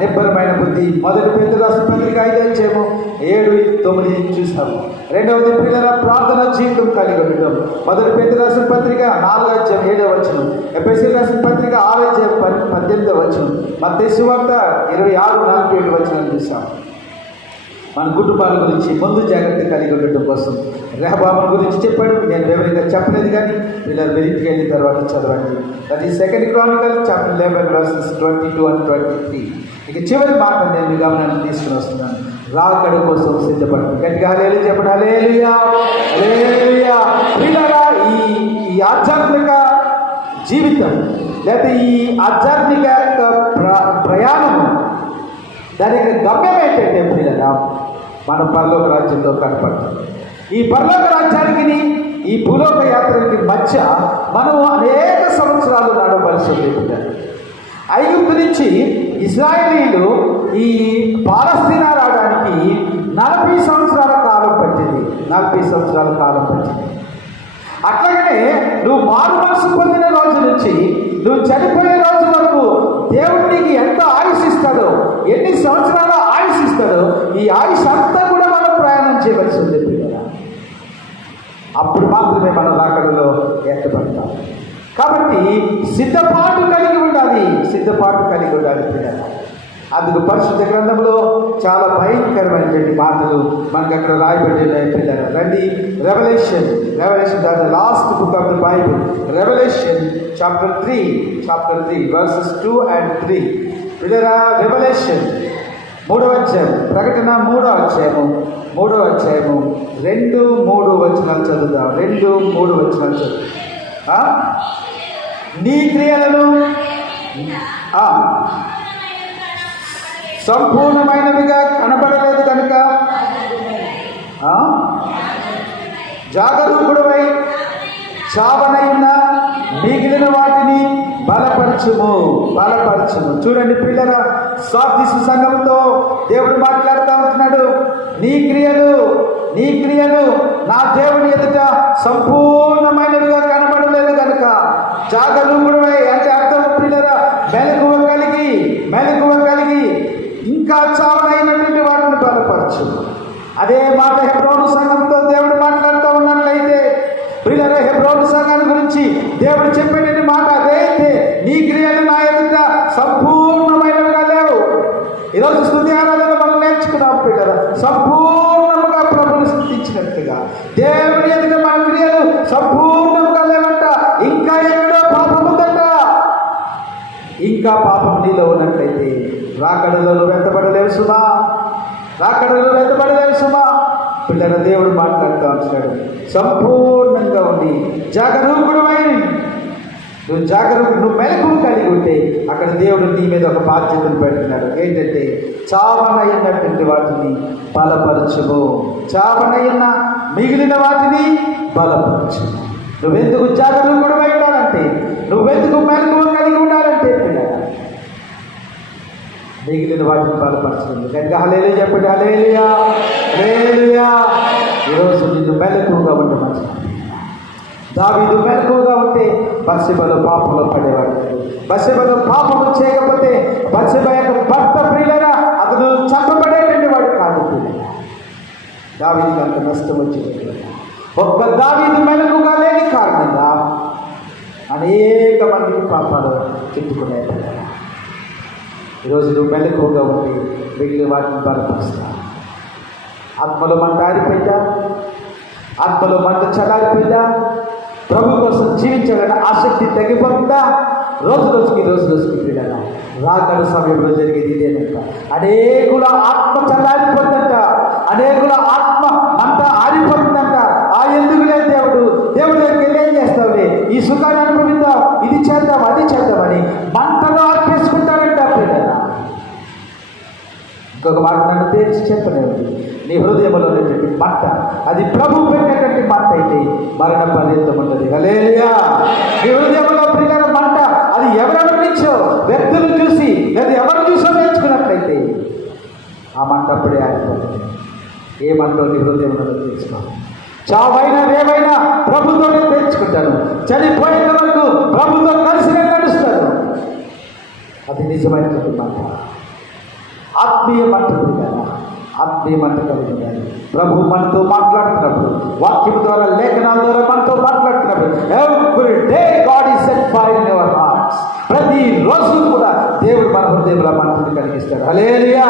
నిబ్బరమైన బుద్ధి. 1 పేతురు రాసిన పత్రిక 5:7-9 చూసాము. రెండవది పిల్లరా, ప్రార్థన జీవితం కలిగి ఉండటం. 1 పేతురు రాసిన పత్రిక 4:7 ఎఫెసీయులకు రాసిన పత్రిక 6:18 మత్తయి సువార్త 26:47 చూసాం. మన కుటుంబాల గురించి ముందు జాగ్రత్త కలిగి ఉండటం కోసం రెహబాముల గురించి చెప్పాడు. నేను వివరంగా చెప్పలేదు, కానీ పిల్లలు వెలికి వెళ్ళిన తర్వాత చదవండి. అది 2 Chronicles chapter 11 verses 22 and 23. ఇక చివరి మాట నేను మీ గమనాన్ని తీసుకుని వస్తున్నాను. రాకడ కోసం సిద్ధపడుతుంది. గట్టిగా హల్లెలూయా చెప్పండి. హల్లెలూయా, హల్లెలూయా. పిల్లరా, ఈ ఆధ్యాత్మిక జీవితం లేదా ఈ ఆధ్యాత్మిక ప్రయాణము దానికి గమ్యం ఏంటంటే పిల్లరా, మన పరలోక రాజ్యంలో కనపడుతుంది. ఈ పరలోక రాజ్యానికి ఈ భూలోక యాత్రకి మధ్య మనం అనేక సంవత్సరాలు నడవలసి ఉంది. ఐగుప్తు నుంచి ఇశ్రాయేలీయులు ఈ పాలస్తీనా రావడానికి 40 సంవత్సరాల కాలం పట్టింది. 40 సంవత్సరాల కాలం పట్టింది. అట్లాగనే నువ్వు మారు మనసు పొందిన రోజు నుంచి నువ్వు చనిపోయే రోజు వరకు దేవుడు నీకు ఎంత ఆయుష్ ఇస్తాడో, ఎన్ని సంవత్సరాల ఆయుష్ ఇస్తాడో, ఈ ఆయుష్ అంతా కూడా మనం ప్రయాణం చేయవలసి ఉంది పిల్లరా. అప్పుడు మాత్రమే మనం రాకడలో ఎత్తపడతాం. కాబట్టి సిద్ధపాటు కలిగి ఉండాలి పిల్లరా. అందుకు పరిశుద్ధ గ్రంథంలో చాలా భయంకరమైనటువంటి మాటలు మనకు అక్కడ రాయబడి పిల్లరా. రండి, revolution the last book of the Bible, Revelation chapter 3 verses 2 and 3. పిల్లరా, రెవల్యూషన్ 3వ అధ్యాయం, ప్రకటన 3వ అధ్యాయము 2-3 వచనాలు చదువుదాం. 2-3 వచనాలు చదువు. నీ క్రియలను సంపూర్ణమైనవిగా కనబడలేదు కనుక జాగరూకుడవై చావనైన మిగిలిన వాటిని బలపరచుము. చూడండి పిల్లరా, సార్దీసు సంఘంతో దేవుడు మాట్లాడుతూ ఉంటున్నాడు. నీ క్రియలు నా దేవుని ఎదుట సంపూర్ణమైనవిగా కనబడలేదు కనుక జాగరూకుడవై, అంటే అర్థం పిల్లరా, మెలకువ కలిగి ఇంకా చావనైనటువంటి వాటిని బలపరచు. అదే మాట హెబ్రోను సంఘంతో దేవుడు మాట్లాడుతూ ఉన్నట్లయితే పిల్లరా, హెబ్రోను సంఘాన్ని గురించి దేవుడు చెప్పేటువంటి మాట అదే అయితే, నీ క్రియలు నా ఎదుట సంపూర్ణమైనవిగా లేవు. ఈరోజు స్తుతి ఆరాధన మనం నేర్చుకున్నాం పిల్లరా. సంపూర్ణముగా ప్రభుని స్తుతించినట్టుగా దేవుని ఎదుట మన క్రియలు సంపూర్ణంగా లేవంట. ఇంకా ఎక్కడో పాపం ఉందంట. ఇంకా పాపం నీలో ఉన్నట్లయితే రాకడలో వెంటబడలేవు సుమా. పిల్లల దేవుడు మాట్లాడుతూ ఉంటున్నాడు. సంపూర్ణంగా ఉండి నువ్వు మెలకువ కలిగి ఉంటే అక్కడ దేవుడు నీ మీద ఒక బాధ్యతను పెడుతున్నాడు. ఏంటంటే చావనైనటువంటి వాటిని బలపరచుము. చావనైన మిగిలిన వాటిని బలపరచుము. నువ్వెందుకు జాగరూకుడమై ఉండాలంటే, నువ్వెందుకు మెలకువ కలిగి ఉండాలంటే పిల్లల మిగిలిన వాటిని బలపరచుకుంది. కనుక హల్లెలూయా చెప్పండి. హల్లెలూయా. ఈరోజు నిన్ను మెలకువగా ఉండమని. దావీదు మెలకువగా ఉంటే బత్షెబలో పాపంలో పడేవాడు. బత్షెబను పాపము చేయకపోతే బత్షెబ యొక్క భర్త ప్రియులరా అతను చంపబడేటువంటి వాడు కాదు ప్రియులరా. దావీదుకి అంత నష్టం వచ్చింది. ఒక్క దావీదు మెలకుగా లేని కారణంగా అనేక మంది పాపాలు చెప్పుకునే. ఈరోజు నువ్వు మెలకుగా ఉండి మిగిలిన వాటిని బలపరుస్తా. ఆత్మలో మంట ఆరిపోయిందా? ఆత్మలో మంట చల్లారిపోయిందా? ప్రభు కోసం జీవించాలన్న ఆసక్తి తగ్గిపోతుందా? రోజు రోజుకి పిల్లల రాకడ సమయంలో జరిగేది ఇదేనంట. అనేకుల ఆత్మ చల్లారిపోతుందంట, అనేకుల ఆత్మ మంట ఆరిపోతుందంట. ఎందుకు లేదు దేవుడి దగ్గరికి ఏం చేస్తావులే, ఈ సుఖాన్ని అనుభవిద్దాం, ఇది చేద్దాం, అది చేద్దామని మంటలో ఆర్పేసుకుంటారంట పిల్లల. ఇంకొక మాట నన్ను తేల్చి చెప్పలేదు, నీ హృదయంలో ఉన్నటువంటి మంట అది ప్రభు పెట్టేటువంటి మంట అయితే మరణ పర్యంతం ఉంటుంది. హల్లెలూయా. నీ హృదయంలో ప్రియుల మంట అది ఎవరెవరి నుంచో వ్యక్తులు చూసి లేదా ఎవరు చూసో నేర్చుకున్నట్లయితే ఆ మంట అప్పుడే ఆగిపోతుంది. ఏ మంటో నీ హృదయంలో తెలుసుకో. చావైనా రేవైనా ప్రభుత్వమే తెచ్చుకుంటాను, చనిపోయేంత వరకు ప్రభుత్వ కలిసి నడుస్తాను. అది నిజమైనటువంటి మంట, ఆత్మీయ మంట. ఆత్మీయ మంట కలిగి ఉండాలి. ప్రభు మనతో మాట్లాడుతున్నప్పుడు, వాక్యం ద్వారా, లేఖనాల ద్వారా మనతో మాట్లాడుతున్నప్పుడు, every day God is set fire in your hearts. ప్రతి రోజు కూడా దేవుడు మన హృదయంలో మంటను కలిగిస్తాడు. హల్లెలూయా,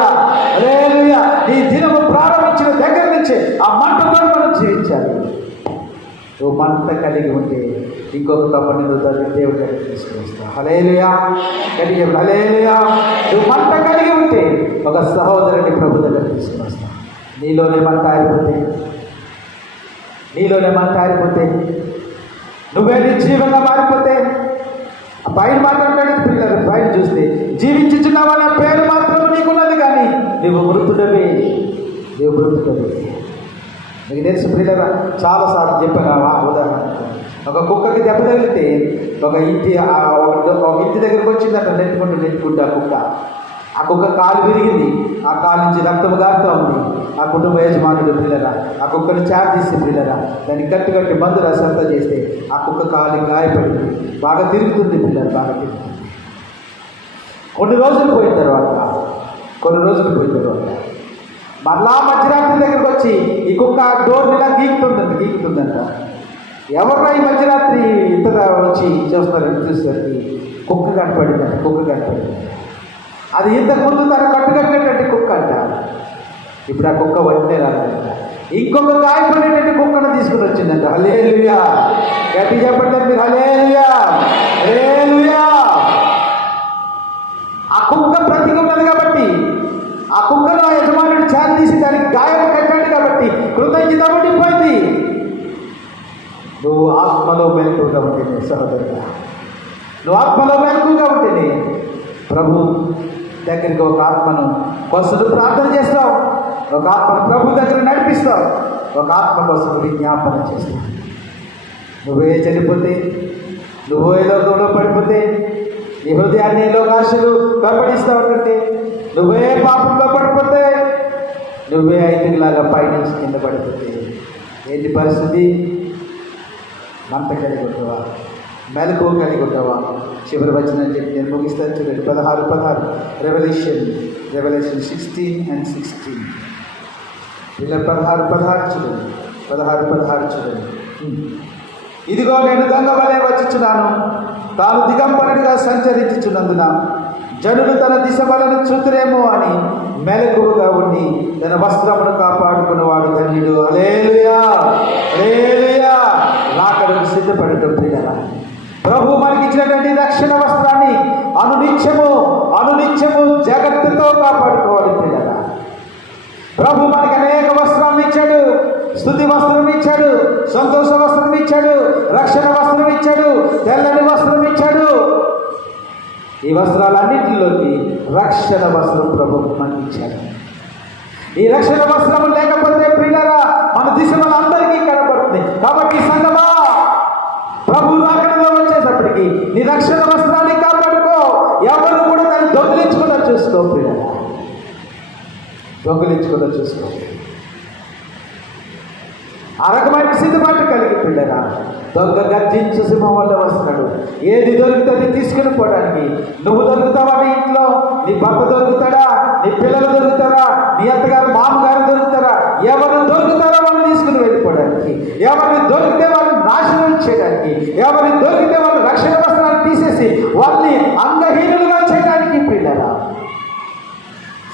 హల్లెలూయా. ఈ దినము ప్రారంభించిన దగ్గర నుంచి ఆ మంటతో మనం జీవించాలి. నువ్వు మంట కలిగి ఉంటే ఇంకొక కప్పని నువ్వు దేవుడి దగ్గర తీసుకొస్తావు. హల్లెలూయా, కలిగి. హల్లెలూయా. నువ్వు మంట కలిగి ఉంటే ఒక సహోదరుని ప్రభు దగ్గర తీసుకొస్తావు. నీలోనే మంట ఆరిపోతే నువ్వే నిర్జీవంగా మారిపోతే పైన మాట్లాడాడు పిల్లలు. పైన చూస్తే జీవించుచున్నావనే పేరు మాత్రం నీకున్నది, కానీ నువ్వు మృతుడవే. మీకు తెలుసు పిల్లరా, చాలాసార్లు చెప్పాను ఉదాహరణ. ఒక కుక్కకి దెబ్బ తగిలితే ఒక ఇంటి దగ్గరకు వచ్చిందంట, నెట్టుకుంటూ ఆ కుక్క కాలు విరిగింది, ఆ కాలు నుంచి రక్తం గారుతూ ఉంది. ఆ కుటుంబ యజమానుడు పిల్లరా ఆ కుక్కను చాట్ తీసి పిల్లరా దాన్ని కట్టి మందు రసంతా చేస్తే ఆ కుక్క కాలు గాయపడింది. బాగా తిరుగుతుంది పిల్లలు, బాగా తిరుగుతుంది. కొన్ని రోజులు పోయిన తర్వాత మళ్ళా మధ్యరాత్రి దగ్గరకు వచ్చి ఈ కుక్క డోర్ ఇలా గీకుతుందంట. ఎవరు ఈ మధ్యరాత్రి ఇంత వచ్చి చూసేసరికి కుక్క కనపడింది. అది ఇంతకుముందు తన కట్టుకట్టినటువంటి కుక్క అంట. ఇప్పుడు ఆ కుక్క వడ్డే రాదంట, ఇంకొక గాయపడేటువంటి కుక్కను తీసుకుని వచ్చిందంట. హల్లెలూయా, గట్టి చెప్పండి మీరు. హల్లెలూయా, హల్లెలూయా. ఆ కుక్క బ్రతికి ఉన్నది కాబట్టి, ఆ కుక్కను ఆ యజమానుడు చాలు తీసి దానికి గాయం కట్టాడు కాబట్టి కృతజ్ఞత ఉండిపోయింది. నువ్వు ఆత్మలో మెలకుగా ఉంటేనే సహోదరుగా, నువ్వు ఆత్మలో మెలకుగా ఉంటేనే ప్రభు దగ్గరికి ఒక ఆత్మను కోసం ప్రార్థన చేస్తావు, ఒక ఆత్మను ప్రభు దగ్గర నడిపిస్తావు, ఒక ఆత్మ కోసం విజ్ఞాపన చేస్తావు. నువ్వే చనిపోతే, నువ్వు ఏ లోకంలో పడిపోతే, నీ హృదయాన్ని ఏ లోకాశలు కబడిస్తూ ఉంటుంటే, నువ్వే పాపంలో పడిపోతే, నువ్వే ఐదులాగా పైనుంచి కింద పడిపోతే ఏంటి పరిస్థితి? మంట కలిగి ఉంటావా, మెలకు కలిగి ఉంటావా? చివరి వచనం చెప్పి నేను ముగిస్తాను చూడండి. 16 రెవల్యూషన్ 16 and 16 ఇలా 16 చూడండి. 16 చూడండి. ఇదిగో నేను దొంగ వలె వచ్చుచున్నాను, తాను దిగంబరుడిగా సంచరించుచున్నందున జనులు తన దిశ వలన చూతురేమో అని మెలకువగా ఉండి తన వస్త్రమును కాపాడుకున్నవాడు ధన్యుడు. హల్లెలూయా, హల్లెలూయా. రాకడకు సిద్ధపడటం ప్రియులారా, ప్రభు మనకిచ్చినటువంటి రక్షణ వస్త్రాన్ని అనునిత్యము జాగ్రత్తతో కాపాడుకోవాలి ప్రియులారా. ప్రభు మనకి అనేక వస్త్రాన్ని ఇచ్చాడు. స్తుతి వస్త్రం ఇచ్చాడు, సంతోష వస్త్రం ఇచ్చాడు, రక్షణ వస్త్రం ఇచ్చాడు, తెల్లని వస్త్రం ఇచ్చాడు. ఈ వస్త్రాలన్నింటిలోకి రక్షణ వస్త్రం ప్రభు మనకి ఇచ్చాడు. ఈ రక్షణ వస్త్రం లేకపోతే ప్రియులారా మన దిశలో అందరికీ కనబడుతుంది. కాబట్టి సంగమా, ప్రభు రాకడలో వచ్చేటప్పటికి నీ రక్షణ వస్త్రాన్ని కాపాడుకో. ఎవరు కూడా దాన్ని దొంగిలించుకుంటూ చూసుకో ప్రియులారా, దొంగిలించుకుంటూ చూసుకో. ఆ రకమైన సిద్ధపాటు కలిగి పిల్లరా, దొంగ గర్జించు సింహం వల్ల వస్తున్నాడు. ఏది దొరుకుతుంది తీసుకుని పోవడానికి. నువ్వు దొరుకుతావా? నీ ఇంట్లో నీ భర్త దొరుకుతాడా? నీ పిల్లలు దొరుకుతారా? నీ అత్తగారు మామగారు దొరుకుతారా? ఎవరు దొరుకుతారో వాళ్ళు తీసుకుని వెళ్ళిపోవడానికి, ఎవరిని దొరికితే వాళ్ళు నాశనం చేయడానికి, ఎవరిని దొరికితే వాళ్ళు రక్షణ వస్త్రాలు తీసేసి వాళ్ళని అంగహీనులుగా చేయడానికి పిల్లరా,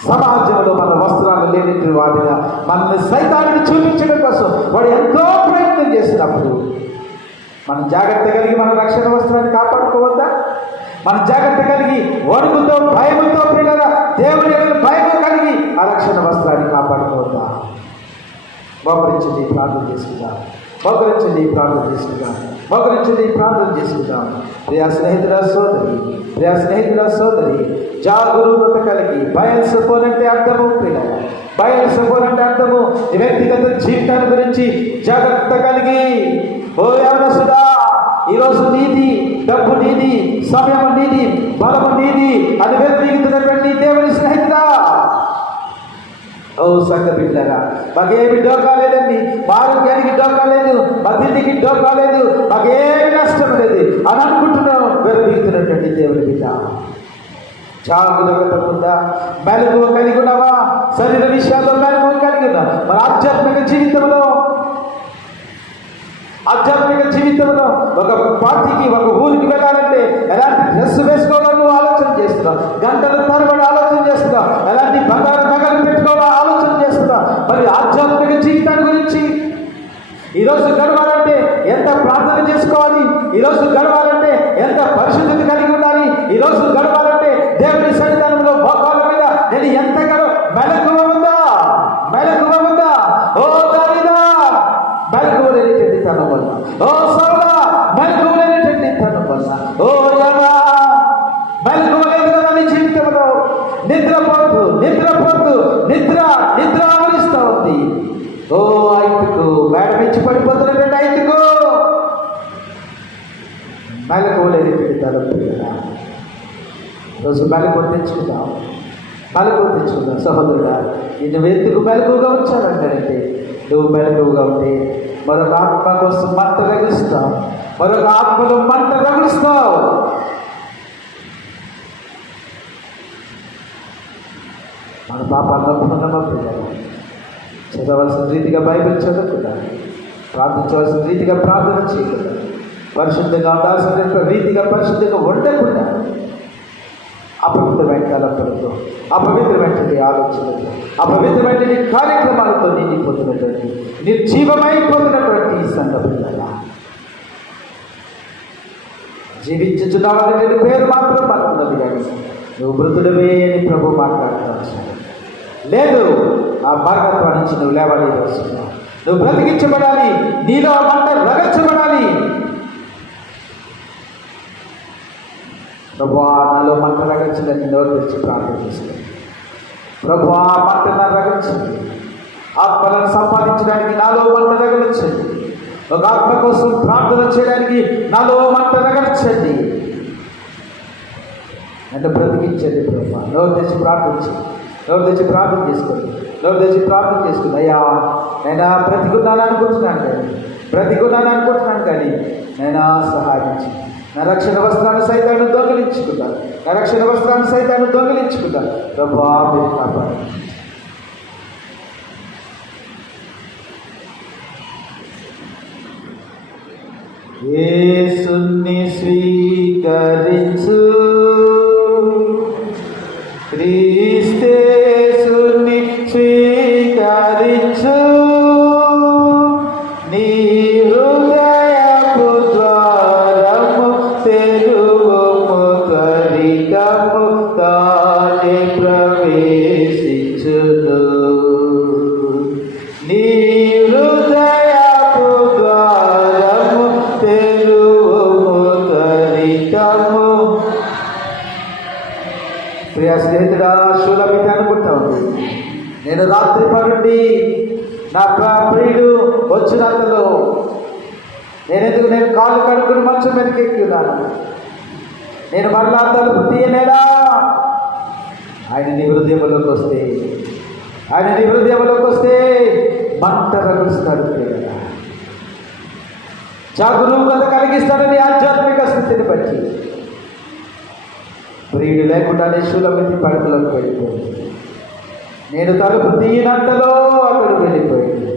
సమాజంలో మన వస్త్రాలు లేని వాడిగా మనల్ని సైతాన్ని చూపించడం కోసం వాడు ఎంతో ప్రయత్నం చేసినప్పుడు మనం జాగ్రత్త కలిగి మన రక్షణ వస్త్రాన్ని కాపాడుకోవద్దా? మన జాగ్రత్త కలిగి వణుకుతో భయముతో పిల్లల దేవుని భయము కలిగి ఆ రక్షణ వస్త్రాన్ని కాపాడుకోవద్దా? మోకరించండి, ప్రార్థన చేసుకుందాం. మోకరించండి, ప్రార్థన చేసుకుందాం. మోకరించండి, ప్రార్థన చేసుకుందాం. ప్రియా స్నేహితుల సోదరి, ప్రియా స్నేహితుల సోదరి, జాగరూకత కలిగి బయలుసపోనంటే అర్థము పిల్లల, బయలుసపోనంటే అర్థము నీ వ్యక్తిగత జీవితాన్ని గురించి జాగ్రత్త కలిగి, ఓ యవనస్తుడా, ఈరోజు నీది, డబ్బు నీది, సమయం నీది, బలము నీది అని వెలుగుతున్నటువంటి దేవుని స్నేహితుడా, ఓ సంఘ బిడ్డరా, మాకేమి డోకా లేదండి, మా ఆరోగ్యానికి డోకా లేదు, మా తిండికి డోకా లేదు, మాకేమి నష్టం లేదు అని అనుకుంటున్నాం వెలుగుతున్నటువంటి దేవుని బిడ్డ. జాగ్రత్త ఉందా? మెలకువ కలిగి ఉన్నావా? శరీర విషయాల్లో మెలకువ కలిగి ఉన్నా? మన ఆధ్యాత్మిక జీవితంలో ఒక పార్టీకి, ఒక ఊరికి వెళ్ళాలంటే ఎలాంటి డ్రెస్ వేసుకోవాలో ఆలోచన చేస్తున్నాం. గంటల తరబడి ఆలోచన చేస్తున్నాం. ఎలాంటి బంగారు నగలు పెట్టుకోవాలో ఆలోచన చేస్తున్నాం. మరి ఆధ్యాత్మిక జీవితాన్ని గురించి ఈరోజు గడవాలంటే ఎంత ప్రార్థన చేసుకోవాలి, ఈరోజు గడవాలంటే ఎంత పరిశుద్ధత కలిగి ఉండాలి, ఈరోజు గడవాలంటే దేవుని సన్నిధానంలో మోకాళ్ళ మీద నేను ఎంత మెలకువ ఉందా? మెలకువ ఉందా? ఓ దారిదా, మెలకువ లేనిటువంటి తనం వల్ల, ఓ సౌలా, మెలకువ లేనిటువంటి తనం వల్ల, ఓ యవనా, మెలకువ లేదు కదా నీ జీవితంలో. నిద్రపోతూ నిద్రపోతూ నిద్ర నిద్ర ఆవరిస్తూ ఉంది. ఓ ఐతుకు, మేడ మించి పడిపోతున్నటువంటి ఐతుకు, మెలకువ లేనిటువంటి తనం పిల్లల. రోజు మెలకువ తెచ్చుకుందాం, మెలకువ తెచ్చుకుందాం. సహోదరుడా, నువ్వు ఎందుకు మెలకువగా ఉంచాలంటే, నువ్వు మెలకువగా ఉంటే మరొక ఆత్మ కోసం మంట రగులుస్తావు, మరొక ఆత్మలో మంట రగులుస్తావు. మన పాపాల్లో పిల్లలు చదవలసిన రీతిగా బైబిల్ చదవకుండా, ప్రార్థించవలసిన రీతిగా ప్రార్థన చేయకుండా, పరిశుద్ధంగా ఉండాల్సిన రీతిగా పరిశుద్ధంగా ఉండకుండా అపవిత్రమైన తలంపులతో, అపవిత్రమైన ఆలోచనలతో, అపవిత్రమైన కార్యక్రమాలతో నిండిపోతున్నటువంటి, నిర్జీవమైపోతున్నటువంటి ఈ సంఘటన జీవించుచున్నావనే పేరు మాత్రం పలుకున్నది కానీ నువ్వు మృతుడవే అని ప్రభు మాట్లాడుతున్నావు. లేదు, ఆ మార్గత్వ నుంచి నువ్వు లేవాలి. నువ్వు బ్రతికించబడాలి, నీలో మంట రగల్చబడాలి. ప్రభు నాలో మంట రగల్చదని నోరు తెచ్చి ప్రార్థన చేసుకోండి. ప్రభు ఆ మంట రగల్చండి. ఆత్మలను సంపాదించడానికి నాలో మంట రగల్చండి. ఒక ఆత్మ కోసం ప్రార్థన చేయడానికి నాలో మంట రగల్చండి. నన్ను బ్రతికించండి ప్రభు. నోరు తెచ్చి ప్రార్థించండి, నోరు తెచ్చి ప్రార్థన చేసుకోండి, నోరు తెచ్చి ప్రార్థన చేసుకోండి. అయ్యా, నేను బ్రతికున్నాను అనుకుంటున్నాను కానీ నేను సహాయించి నా రక్షణ వస్త్రాన్ని సైతాన్ని దొంగిలించుకుంటాను, నా రక్షణ వస్త్రాన్ని సైతాన్ని దొంగిలించుకుంటాను. ప్రభు మీరు కాపాడండి. యేసుని స్వీకరించు, క్రీస్తేసుని స్వీకరించు, నీ హృదయపు ద్వారము తెరువుము, కరికము తానే ప్రవేశించును. నీ హృదయపు ద్వారము తెరువుము, కరికము. ప్రియ స్నేహితుడా, శూలమిత అనుకుంటా ఉంది. నేను రాత్రి పరుండి నా ప్రియుడు వచ్చినంతలో నేను కాళ్ళు కడుక్కుని మంచం మీదకి ఎక్కి ఉన్నాను. నేను మరలా తలుపు తీయలేదా? ఆయన నీ హృదయంలోకి వస్తే మంట రగులుస్తాడు. జాగరూకత కలిగిస్తాడని ఆధ్యాత్మిక స్థితిని బట్టి ప్రియుడు లేకుండానే శూలమితి పడకలోకి వెళ్ళిపోయింది. నేను తలుపు తీయనంతలో అతడు వెళ్ళిపోయింది.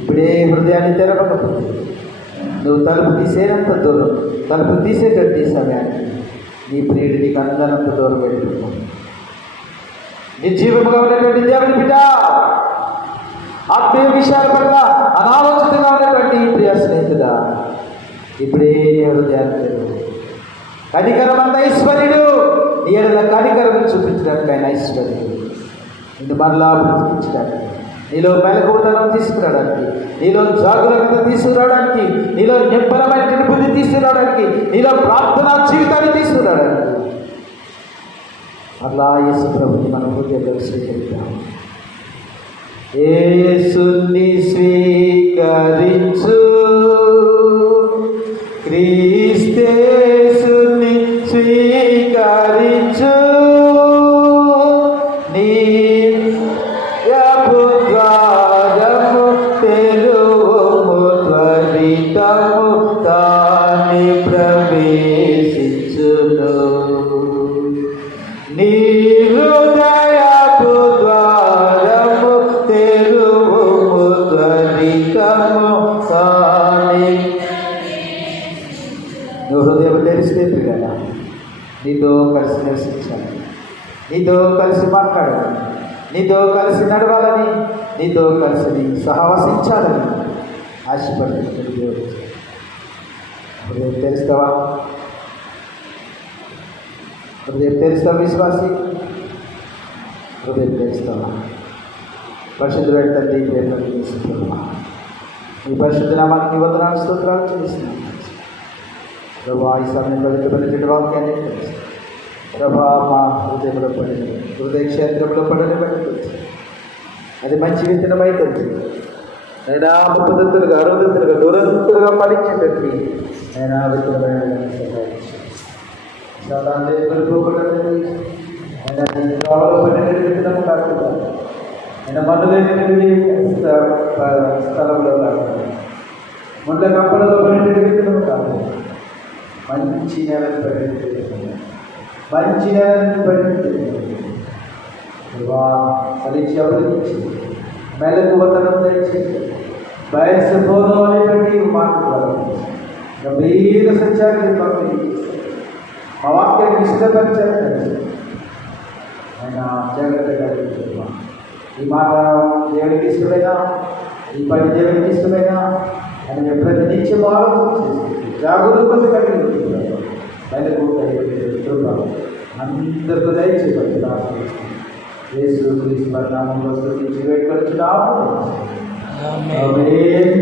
ఇప్పుడే హృదయాన్ని తెరవకపోతే నువ్వు తలుపు తీసేనంత దూరం, తలుపు తీసేటట్టు సమయానికి నీ ప్రియుడు నీకు అందనంత దూరం వెళ్ళిపోతావు. నిర్జీవముగా ఉన్నటువంటి దేవుని బిడ్డ, ఆత్మీయ విషయాల పట్ల అనాలోచితంగా ఉన్నటువంటి ప్రియ స్నేహితుడా, ఇప్పుడే హృదయాన్ని తెరవు. కనికరమంత ఐశ్వర్యుడు, నీ ఎడల కనికరం చూపించడానికి ఆయన ఐశ్వర్యుడు. నిన్ను మరలా బ్రతికించడానికి, నీలో మెలకువతనం తీసుకురావడానికి, నీలో జాగ్రత్త తీసుకురావడానికి, నీలో నిబ్బరమైన బుద్ధి తీసుకురావడానికి, నీలో ప్రార్థనా జీవితాన్ని తీసుకురావడానికి అలా యేసు ప్రభుని మన హృదయంలో స్వీకరిద్దాం. యేసుని స్వీకరించు, క్రీస్తేసుని స్వీకరించు, నీ ద్వారము తెరువుము, త్వరితము తాని ప్రవేశించును. నీ హృదయపు ద్వారము తెరువుము, త్వరితము తాని. నువ్వు హృదయం తెరిస్తే కదా నీతో కలిసి నివసించాలి, నీతో కలిసి మాట్లాడాలి, నీతో కలిసి నడవాలని, నీతో కలిసి సహవసించాలని ఆశపడుతుంది దేవుడు. హృదయం తెరుస్తావా? హృదయం తెరుస్తావా విశ్వాసి? హృదయం తెరుస్తావా? పరిశుద్ధుడైన తండ్రి, ప్రేమ నీ పరిశుద్ధ నామానికి వందనాలు స్తోత్రాలు చెల్లిస్తున్నాను ప్రభా. ఈ సమయంలో పడినటువంటి వాక్యాన్ని ప్రభా మా హృదయంలో పడిన, హృదయ క్షేత్రంలో పడిన అది మంచి విత్తనమైతుంది. నేను ముప్పదంతులుగా, అరవదంతులుగా, దూరంతులుగా పడించేటట్టు నేను విత్తనమైన విత్తనం కాకుండా ఆయన మందులేని స్థలంలో కాకుండా, ముందు కంపలలో పడిన విత్తనం కాదు, మంచి నేలను పడిన, మంచి నేలను పడిన ఫలించి అభివృద్ధి మెలకువతనం తెచ్చి బయలుపోను అనేటువంటి మాటలు గంభీర సంచారాన్ని పంపి మా వాక్యాన్ని ఇష్టపరిచారు. ఆయన జాగ్రత్తగా ఈ మాట దేవునికి ఇష్టమైనా, ఈ పని దేవునికి ఇష్టమైనా అని ప్రతి నిత్యం ఆలోచన జాగరూకత కలిగి బయలుకు అందరికీ దయచేయబడి యేసు క్రీస్తు నామములో స్తుతించి వేడుకొనుచున్నాము. ఆమేన్.